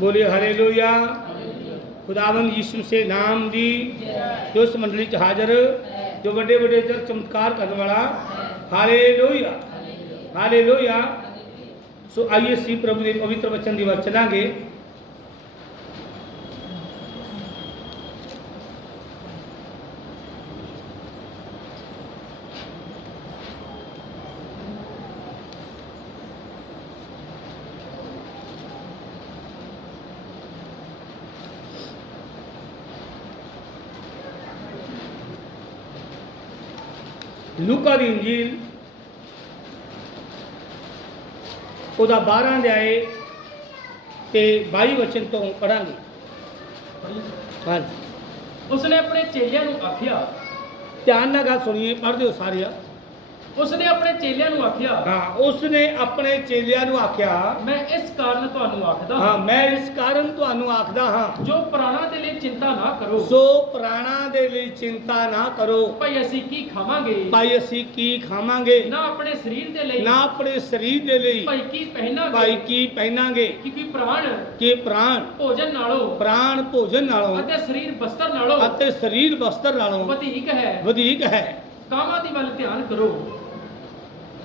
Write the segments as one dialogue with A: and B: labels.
A: ਬੋਲੇ ਹਾਲੇਲੂਇਆ। ਖੁਦਾਵੰਦ ਯਿਸੂ ਸੇ ਨਾਮ ਦੀ ਜੋ ਇਸ ਮੰਡਲੀ ਚ ਹਾਜ਼ਰ, ਜੋ ਵੱਡੇ ਵੱਡੇ ਚਰ ਚਮਤਕਾਰ ਕਰਨ ਵਾਲਾ, ਹਾਲੇਲੂਇਆ। ਹਾਲੇਲੂਇਆ। ਸੋ ਆਈਏ ਸੀ ਪ੍ਰਭੂ ਦੇ ਪਵਿੱਤਰ ਵਚਨ ਦੀ ਵੱਲ ਚਲਾਂਗੇ। ਲੂਕਾ ਦੀ ਇੰਜੀਲ ਉਹਦਾ 12 ਅਧਿਆਏ ਤੇ 22 ਵਚਨ ਤੋਂ ਪੜਾਂਗੇ ਹਾਂਜੀ।
B: ਉਸਨੇ ਆਪਣੇ ਚੇਲਿਆਂ ਨੂੰ ਆਖਿਆ
A: ਧਿਆਨ ਨਾਲ ਗੱਲ ਸੁਣੀਏ ਪੜ੍ਹ ਦਿਓ ਸਾਰਿਆ।
B: ਉਸਨੇ ਆਪਣੇ ਚੇਲਿਆਂ ਨੂੰ ਆਖਿਆ
A: ਹਾਂ ਉਸਨੇ ਆਪਣੇ ਚੇਲਿਆਂ ਨੂੰ ਆਖਿਆ
B: ਮੈਂ ਇਸ ਕਾਰਨ ਤੁਹਾਨੂੰ ਆਖਦਾ
A: ਹਾਂ ਮੈਂ ਇਸ ਕਾਰਨ ਤੁਹਾਨੂੰ ਆਖਦਾ ਹਾਂ।
B: ਜੋ ਪ੍ਰਾਣਾ ਦੇ ਲਈ ਚਿੰਤਾ ਨਾ ਕਰੋ।
A: ਸੋ ਪ੍ਰਾਣਾ ਦੇ ਲਈ ਚਿੰਤਾ ਨਾ ਕਰੋ।
B: ਭਾਈ ਅਸੀਂ ਕੀ ਖਾਵਾਂਗੇ?
A: ਭਾਈ ਅਸੀਂ ਕੀ ਖਾਵਾਂਗੇ?
B: ਨਾ ਆਪਣੇ ਸਰੀਰ ਦੇ ਲਈ।
A: ਨਾ ਆਪਣੇ ਸਰੀਰ ਦੇ ਲਈ।
B: ਭਾਈ ਕੀ ਪਹਿਨਾਂਗੇ?
A: ਭਾਈ ਕੀ ਪਹਿਨਾਂਗੇ?
B: ਕਿ ਕੀ ਪ੍ਰਾਣ?
A: ਕਿ ਪ੍ਰਾਣ?
B: ਭੋਜਨ ਨਾਲੋਂ।
A: ਪ੍ਰਾਣ ਭੋਜਨ ਨਾਲੋਂ।
B: ਅਤੇ ਸਰੀਰ ਬਸਤਰ ਨਾਲੋਂ।
A: ਅਤੇ ਸਰੀਰ ਵਸਤਰ ਨਾਲੋਂ।
B: ਵਧੇਕ ਹੈ।
A: ਵਧੇਕ ਹੈ।
B: ਕਾਮਾਂ ਦੀ ਵੱਲ ਧਿਆਨ ਕਰੋ।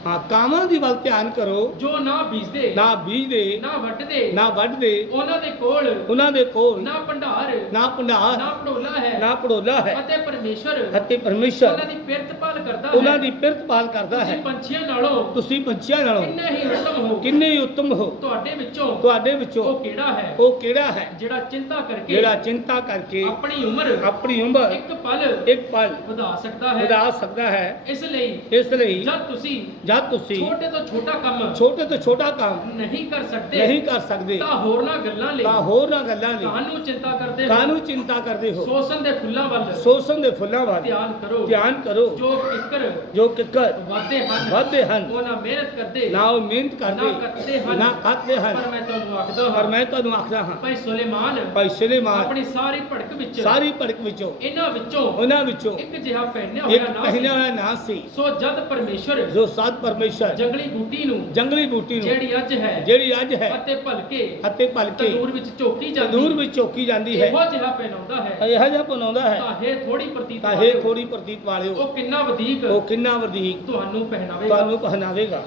A: ਹਾਂ ਕਾਮਾਂ ਦੀ ਵੱਲ ਧਿਆਨ ਕਰੋ।
B: ਜੋ ਨਾ ਬੀਜਦੇ
A: ਨਾ ਬੀਜਦੇ
B: ਨਾ ਵੱਢਦੇ
A: ਨਾ ਵੱਢਦੇ
B: ਉਹਨਾਂ ਦੇ ਕੋਲ
A: ਉਹਨਾਂ ਦੇ ਕੋਲ
B: ਨਾ ਭੰਡਾਰ
A: ਨਾ ਭੰਡਾਰ
B: ਨਾ ਪੜੋਲਾ ਹੈ
A: ਨਾ ਪੜੋਲਾ ਹੈ।
B: ਅਤੇ ਪਰਮੇਸ਼ਰ
A: ਅਤੇ ਪਰਮੇਸ਼ਰ
B: ਉਹਨਾਂ ਦੀ ਪਿਰਤਪਾਲ ਕਰਦਾ ਹੈ।
A: ਉਹਨਾਂ ਦੀ ਪਿਰਤਪਾਲ ਕਰਦਾ
B: ਤੁਸੀਂ
A: ਹੈ
B: ਪੰਛੀਆਂ ਨਾਲੋਂ
A: ਤੁਸੀਂ ਪੰਛੀਆਂ ਨਾਲੋਂ
B: ਕਿੰਨੇ ਹੀ ਉੱਤਮ ਹੋ।
A: ਕਿੰਨੇ ਹੀ ਉੱਤਮ ਹੋ।
B: ਤੁਹਾਡੇ ਵਿੱਚੋਂ
A: ਤੁਹਾਡੇ ਵਿੱਚੋਂ
B: ਉਹ ਕਿਹੜਾ ਹੈ?
A: ਉਹ ਕਿਹੜਾ ਹੈ?
B: ਜਿਹੜਾ ਚਿੰਤਾ ਕਰਕੇ
A: ਜਿਹੜਾ ਚਿੰਤਾ ਕਰਕੇ
B: ਆਪਣੀ ਉਮਰ
A: ਆਪਣੀ ਉਮਰ
B: ਇੱਕ ਪਲ
A: ਇੱਕ ਪਲ
B: ਵਧਾ ਸਕਦਾ ਹੈ।
A: ਵਧਾ ਸਕਦਾ ਹੈ।
B: ਇਸ ਲਈ
A: ਇਸ ਲਈ
B: ਜਦ ਤੁਸੀਂ
A: ਜਦ ਤੁਸੀਂ
B: ਛੋਟੇ ਤੋਂ ਛੋਟਾ ਕੰਮ
A: ਛੋਟੇ ਤੋਂ ਛੋਟਾ ਕੰਮ
B: ਨਹੀਂ ਕਰ ਸਕਦੇ
A: ਨਹੀਂ ਕਰ ਸਕਦੇ।
B: ਤਾਂ ਹੋਰਨਾਂ ਗੱਲਾਂ ਲਈ
A: ਤਾਂ ਹੋਰ ਨਾ ਗੱਲਾਂ ਲਈ
B: ਕਾਹਨੂੰ ਚਿੰਤਾ ਕਰਦੇ ਹੋ?
A: ਕਾਹਨੂੰ ਚਿੰਤਾ ਕਰਦੇ ਹੋ?
B: ਸ਼ੋਸ਼ਣ ਦੇ ਫੁੱਲਾਂ ਵੱਲ।
A: ਸੋਸਣ ਦੇ ਫੁੱਲਾਂ ਵੱਲ।
B: ਧਿਆਨ ਕਰੋ।
A: ਧਿਆਨ ਕਰੋ।
B: ਜੋ ਕਿੱਕਰ
A: ਜੋ ਕਿੱਕਰ
B: ਵਾਦੇ ਹਨ
A: ਵਾਧੇ ਹਨ।
B: ਉਹ ਨਾ ਮਿਹਨਤ ਕਰਦੇ
A: ਨਾ ਉਹ ਮਿਹਨਤ
B: ਨਾ ਕਰਦੇ
A: ਕਰਦੇ
B: ਹਨ।
A: ਨਾ
B: ਪਰ ਮੈਂ ਤੁਹਾਨੂੰ ਆਖਦਾ
A: ਪਰ
B: ਹਾਂ
A: ਮੈਂ ਤੁਹਾਨੂੰ ਆਖਦਾ ਹਾਂ
B: ਭਾਈ ਸੁਲੇਮਾਨ
A: ਭਾਈ ਸੁਲੇਮਾਨ
B: ਆਪਣੀ ਸਾਰੀ ਭੜਕ ਵਿੱਚ
A: ਸਾਰੀ ਭੜਕ ਵਿੱਚੋਂ
B: ਇਹਨਾਂ ਵਿੱਚੋਂ
A: ਉਹਨਾਂ ਵਿੱਚੋਂ
B: ਇੱਕ ਜਿਹਾ ਪਹਿਨਿਆ ਨਾ
A: ਹੋਇਆ ਨਾ ਸੀ।
B: ਸੋ ਜਦ ਪਰਮੇਸ਼ਰ
A: ਜੋ ਸਤ ਪਰਮੇਸ਼ਰ।
B: ਜੰਗਲੀ ਬੂਟੀ ਨੂੰ
A: ਜੰਗਲੀ ਬੂਟੀ ਨੂੰ।
B: ਜਿਹੜੀ ਅੱਜ ਹੈ
A: ਜਿਹੜੀ ਅੱਜ ਹੈ।
B: ਅਤੇ ਭਲਕੇ
A: ਅਤੇ ਭਲਕੇ।
B: ਤੰਦੂਰ ਵਿੱਚ ਝੋਕੀ ਜਾਂਦੀ
A: ਤੰਦੂਰ ਵਿੱਚ ਚੌਕੀ ਜਾਂਦੀ ਹੈ।
B: ਇਹੋ ਜਿਹਾ ਪਹਿਨਾਉਂਦਾ ਹੈ।
A: ਇਹੋ ਜਿਹਾ ਬਣਾਉਂਦਾ ਹੈ।
B: ਤਾਂ ਇਹ ਥੋੜੀ ਪ੍ਰਤੀਤ
A: ਤਾਂ ਇਹ
B: ਵਾਲਿਓ,
A: ਥੋੜੀ ਪ੍ਰਤੀਤ ਵਾਲਿਓ।
B: ਉਹ ਕਿੰਨਾ ਵਧੇਕ
A: ਉਹ ਕਿੰਨਾ ਵਧੇਕ
B: ਤੁਹਾਨੂੰ ਪਹਿਨਾਵੇਗਾ।
A: ਤੁਹਾਨੂੰ ਪਹਿਨਾਵੇਗਾ।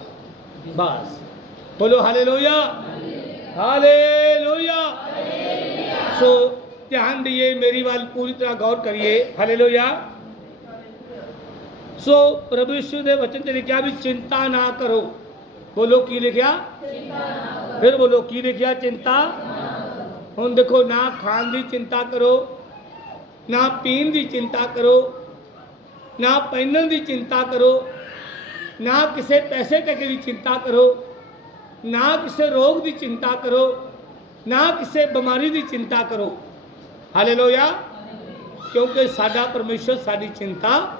A: ਬਸ। ਬੋਲੋ ਹਾਲੇਲੂਇਆ। ਹਾਲੇਲੂਇਆ। ਸੋ ਧਿਆਨ ਦਿਏ ਮੇਰੀ ਵੱਲ ਪੂਰੀ ਤਰ੍ਹਾਂ ਗੌਰ ਕਰੀਏ। ਹਾਲੇਲੂਇਆ। ਸੋ ਪ੍ਰਭੂ ਯਿਸੂ ਦੇ ਵਚਨ ਤੇ ਲਿਖਿਆ ਵੀ ਚਿੰਤਾ ਨਾ ਕਰੋ ਬੋਲੋ ਕੀ ਲਿਖਿਆ ਫਿਰ ਬੋਲੋ ਕੀ ਲਿਖਿਆ ਚਿੰਤਾ ਹੁਣ ਦੇਖੋ ਨਾ ਖਾਣ ਦੀ ਚਿੰਤਾ ਕਰੋ ਨਾ ਪੀਣ ਦੀ ਚਿੰਤਾ ਕਰੋ ਨਾ ਪਹਿਨਣ ਦੀ ਚਿੰਤਾ ਕਰੋ ਨਾ ਕਿਸੇ ਪੈਸੇ ਟਕੇ ਦੀ ਚਿੰਤਾ ਕਰੋ ਨਾ ਕਿਸੇ ਰੋਗ ਦੀ ਚਿੰਤਾ ਕਰੋ ਨਾ ਕਿਸੇ ਬਿਮਾਰੀ ਦੀ ਚਿੰਤਾ ਕਰੋ ਹਾਲੇਲੂਇਆ ਕਿਉਂਕਿ ਸਾਡਾ ਪਰਮੇਸ਼ਰ ਸਾਡੀ ਚਿੰਤਾ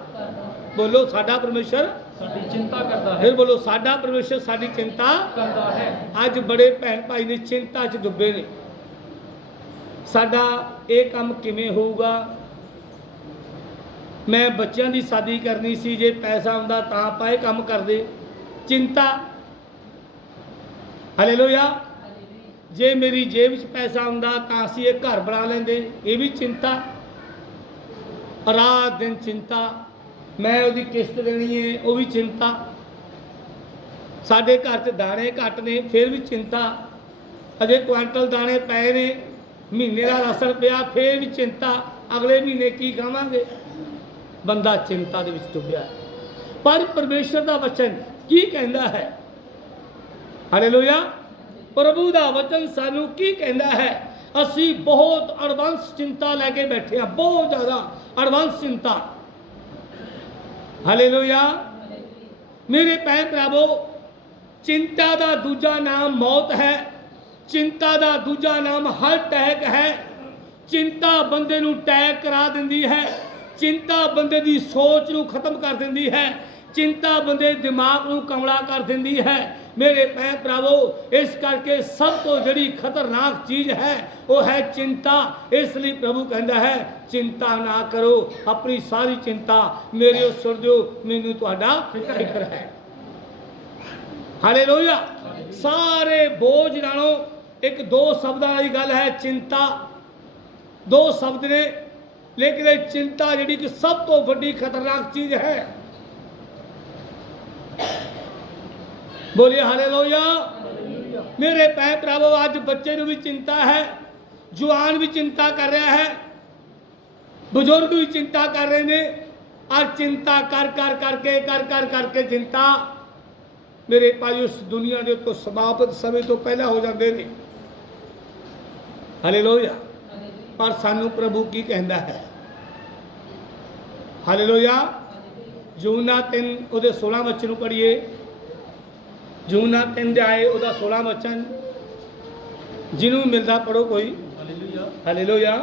A: ਬੋਲੋ ਸਾਡਾ ਪਰਮੇਸ਼ਰ
B: ਸਾਡੀ ਚਿੰਤਾ ਕਰਦਾ ਹੈ।
A: ਫਿਰ ਬੋਲੋ ਸਾਡਾ ਪਰਮੇਸ਼ਰ ਸਾਡੀ ਚਿੰਤਾ
B: ਕਰਦਾ ਹੈ।
A: ਅੱਜ ਬੜੇ ਭੈਣ ਭਾਈ ਨੇ ਚਿੰਤਾ 'ਚ ਡੁੱਬੇ ਨੇ। ਸਾਡਾ ਇਹ ਕੰਮ ਕਿਵੇਂ ਹੋਊਗਾ? ਮੈਂ ਬੱਚਿਆਂ ਦੀ ਸ਼ਾਦੀ ਕਰਨੀ ਸੀ ਜੇ ਪੈਸਾ ਆਉਂਦਾ ਤਾਂ ਆਪਾਂ ਇਹ ਕੰਮ ਕਰਦੇ। ਚਿੰਤਾ। ਹਾਲੇਲੂਇਆ ਜੇ ਮੇਰੀ ਜੇਬ 'ਚ ਪੈਸਾ ਆਉਂਦਾ ਤਾਂ ਅਸੀਂ ਇਹ ਘਰ ਬਣਾ ਲੈਂਦੇ ਇਹ ਵੀ ਚਿੰਤਾ। ਰਾਤ ਦਿਨ ਚਿੰਤਾ। ਮੈਂ ਉਹਦੀ ਕਿਸ਼ਤ ਦੇਣੀ ਹੈ, ਉਹ ਵੀ ਚਿੰਤਾ। ਸਾਡੇ ਘਰ 'ਚ ਦਾਣੇ ਘੱਟ ਨੇ, ਫਿਰ ਵੀ ਚਿੰਤਾ। ਅਜੇ ਕੁਆਂਟਲ ਦਾਣੇ ਪਏ ਨੇ, ਮਹੀਨੇ ਦਾ ਰਾਸ਼ਨ ਪਿਆ, ਫਿਰ ਵੀ ਚਿੰਤਾ। ਅਗਲੇ ਮਹੀਨੇ ਕੀ ਖਾਵਾਂਗੇ? ਬੰਦਾ ਚਿੰਤਾ ਦੇ ਵਿੱਚ ਡੁੱਬਿਆ। ਹੈ। ਪਰ ਪਰਮੇਸ਼ਰ ਦਾ ਵਚਨ ਕੀ ਕਹਿੰਦਾ ਹੈ? ਹਾਲੇਲੂਇਆ ਪ੍ਰਭੂ ਦਾ ਵਚਨ ਸਾਨੂੰ ਕੀ ਕਹਿੰਦਾ ਹੈ? ਅਸੀਂ ਬਹੁਤ ਐਡਵਾਂਸ ਚਿੰਤਾ ਲੈ ਕੇ ਬੈਠੇ ਹਾਂ, ਬਹੁਤ ਜ਼ਿਆਦਾ ਐਡਵਾਂਸ ਚਿੰਤਾ। ਹਾਲੇਲੂਇਆ। ਮੇਰੇ ਭੈਣ ਭਰਾਵੋ, ਚਿੰਤਾ ਦਾ ਦੂਜਾ ਨਾਮ ਮੌਤ ਹੈ। ਚਿੰਤਾ ਦਾ ਦੂਜਾ ਨਾਮ ਹਾਰਟ ਅਟੈਕ ਹੈ। ਚਿੰਤਾ ਬੰਦੇ ਨੂੰ ਟੈਕ ਕਰਾ ਦਿੰਦੀ ਹੈ। ਚਿੰਤਾ ਬੰਦੇ ਦੀ ਸੋਚ ਨੂੰ ਖਤਮ ਕਰ ਦਿੰਦੀ ਹੈ। ਚਿੰਤਾ ਬੰਦੇ ਦਿਮਾਗ ਨੂੰ ਕਮਲਾ ਕਰ ਦਿੰਦੀ ਹੈ। ਮੇਰੇ ਭੈਣ ਭਰਾਵੋ, ਇਸ ਕਰਕੇ ਸਭ ਤੋਂ ਜਿਹੜੀ ਖਤਰਨਾਕ ਚੀਜ਼ ਹੈ, ਉਹ ਹੈ ਚਿੰਤਾ। ਇਸ ਲਈ ਪ੍ਰਭੂ ਕਹਿੰਦਾ ਹੈ, ਚਿੰਤਾ ਨਾ ਕਰੋ, ਆਪਣੀ ਸਾਰੀ ਚਿੰਤਾ ਮੇਰੇ ਉੱਤੇ ਸੁੱਟ ਦਿਓ, ਮੈਨੂੰ ਤੁਹਾਡਾ ਫਿਕਰ ਹੈ। ਹਾਲੇਲੂਇਆ ਸਾਰੇ ਬੋਝ ਨਾਲੋਂ ਇੱਕ ਦੋ ਸ਼ਬਦਾਂ ਵਾਲੀ ਗੱਲ ਹੈ ਚਿੰਤਾ। ਦੋ ਸ਼ਬਦ ਨੇ, ਲੇਕਿਨ ਇਹ ਚਿੰਤਾ ਜਿਹੜੀ ਕਿ ਸਭ ਤੋਂ ਵੱਡੀ ਖਤਰਨਾਕ ਚੀਜ਼ ਹੈ। ਬੋਲੇ ਹਾਲੇਲੂਇਆ ਮੇਰੇ ਭੈ ਭਰਾਵੋ ਅੱਜ ਬੱਚੇ ਨੂੰ ਵੀ ਚਿੰਤਾ ਹੈ ਜਵਾਨ ਵੀ ਚਿੰਤਾ ਕਰ ਰਿਹਾ ਹੈ ਬਜ਼ੁਰਗ ਵੀ ਚਿੰਤਾ ਕਰ ਰਹੇ ਨੇ ਔਰ ਚਿੰਤਾ ਕਰ ਕਰ ਕਰਕੇ ਕਰ ਕਰ ਕਰਕੇ ਚਿੰਤਾ ਮੇਰੇ ਭਾਈ ਉਸ ਦੁਨੀਆ ਦੇ ਉੱਤੋਂ ਸਮਾਪਤ ਸਮੇਂ ਤੋਂ ਪਹਿਲਾਂ ਹੋ ਜਾਂਦੇ ਨੇ ਹਾਲੇਲੂਇਆ ਪਰ ਸਾਨੂੰ ਪ੍ਰਭੂ ਕੀ ਕਹਿੰਦਾ ਹੈ ਹਾਲੇਲੂਇਆ ਜੂਨਾ 3 ਉਹਦੇ 16 ਵਚਨ ਨੂੰ ਪੜ੍ਹੀਏ ਜੂਨਾ 3 ਦੇ ਆਏ ਉਹਦਾ 16 ਵਚਨ ਜਿਹਨੂੰ ਮਿਲਦਾ ਪੜੋ ਕੋਈ।
B: ਹਾਲੇਲੂਇਆ
A: ਹਾਲੇਲੂਇਆ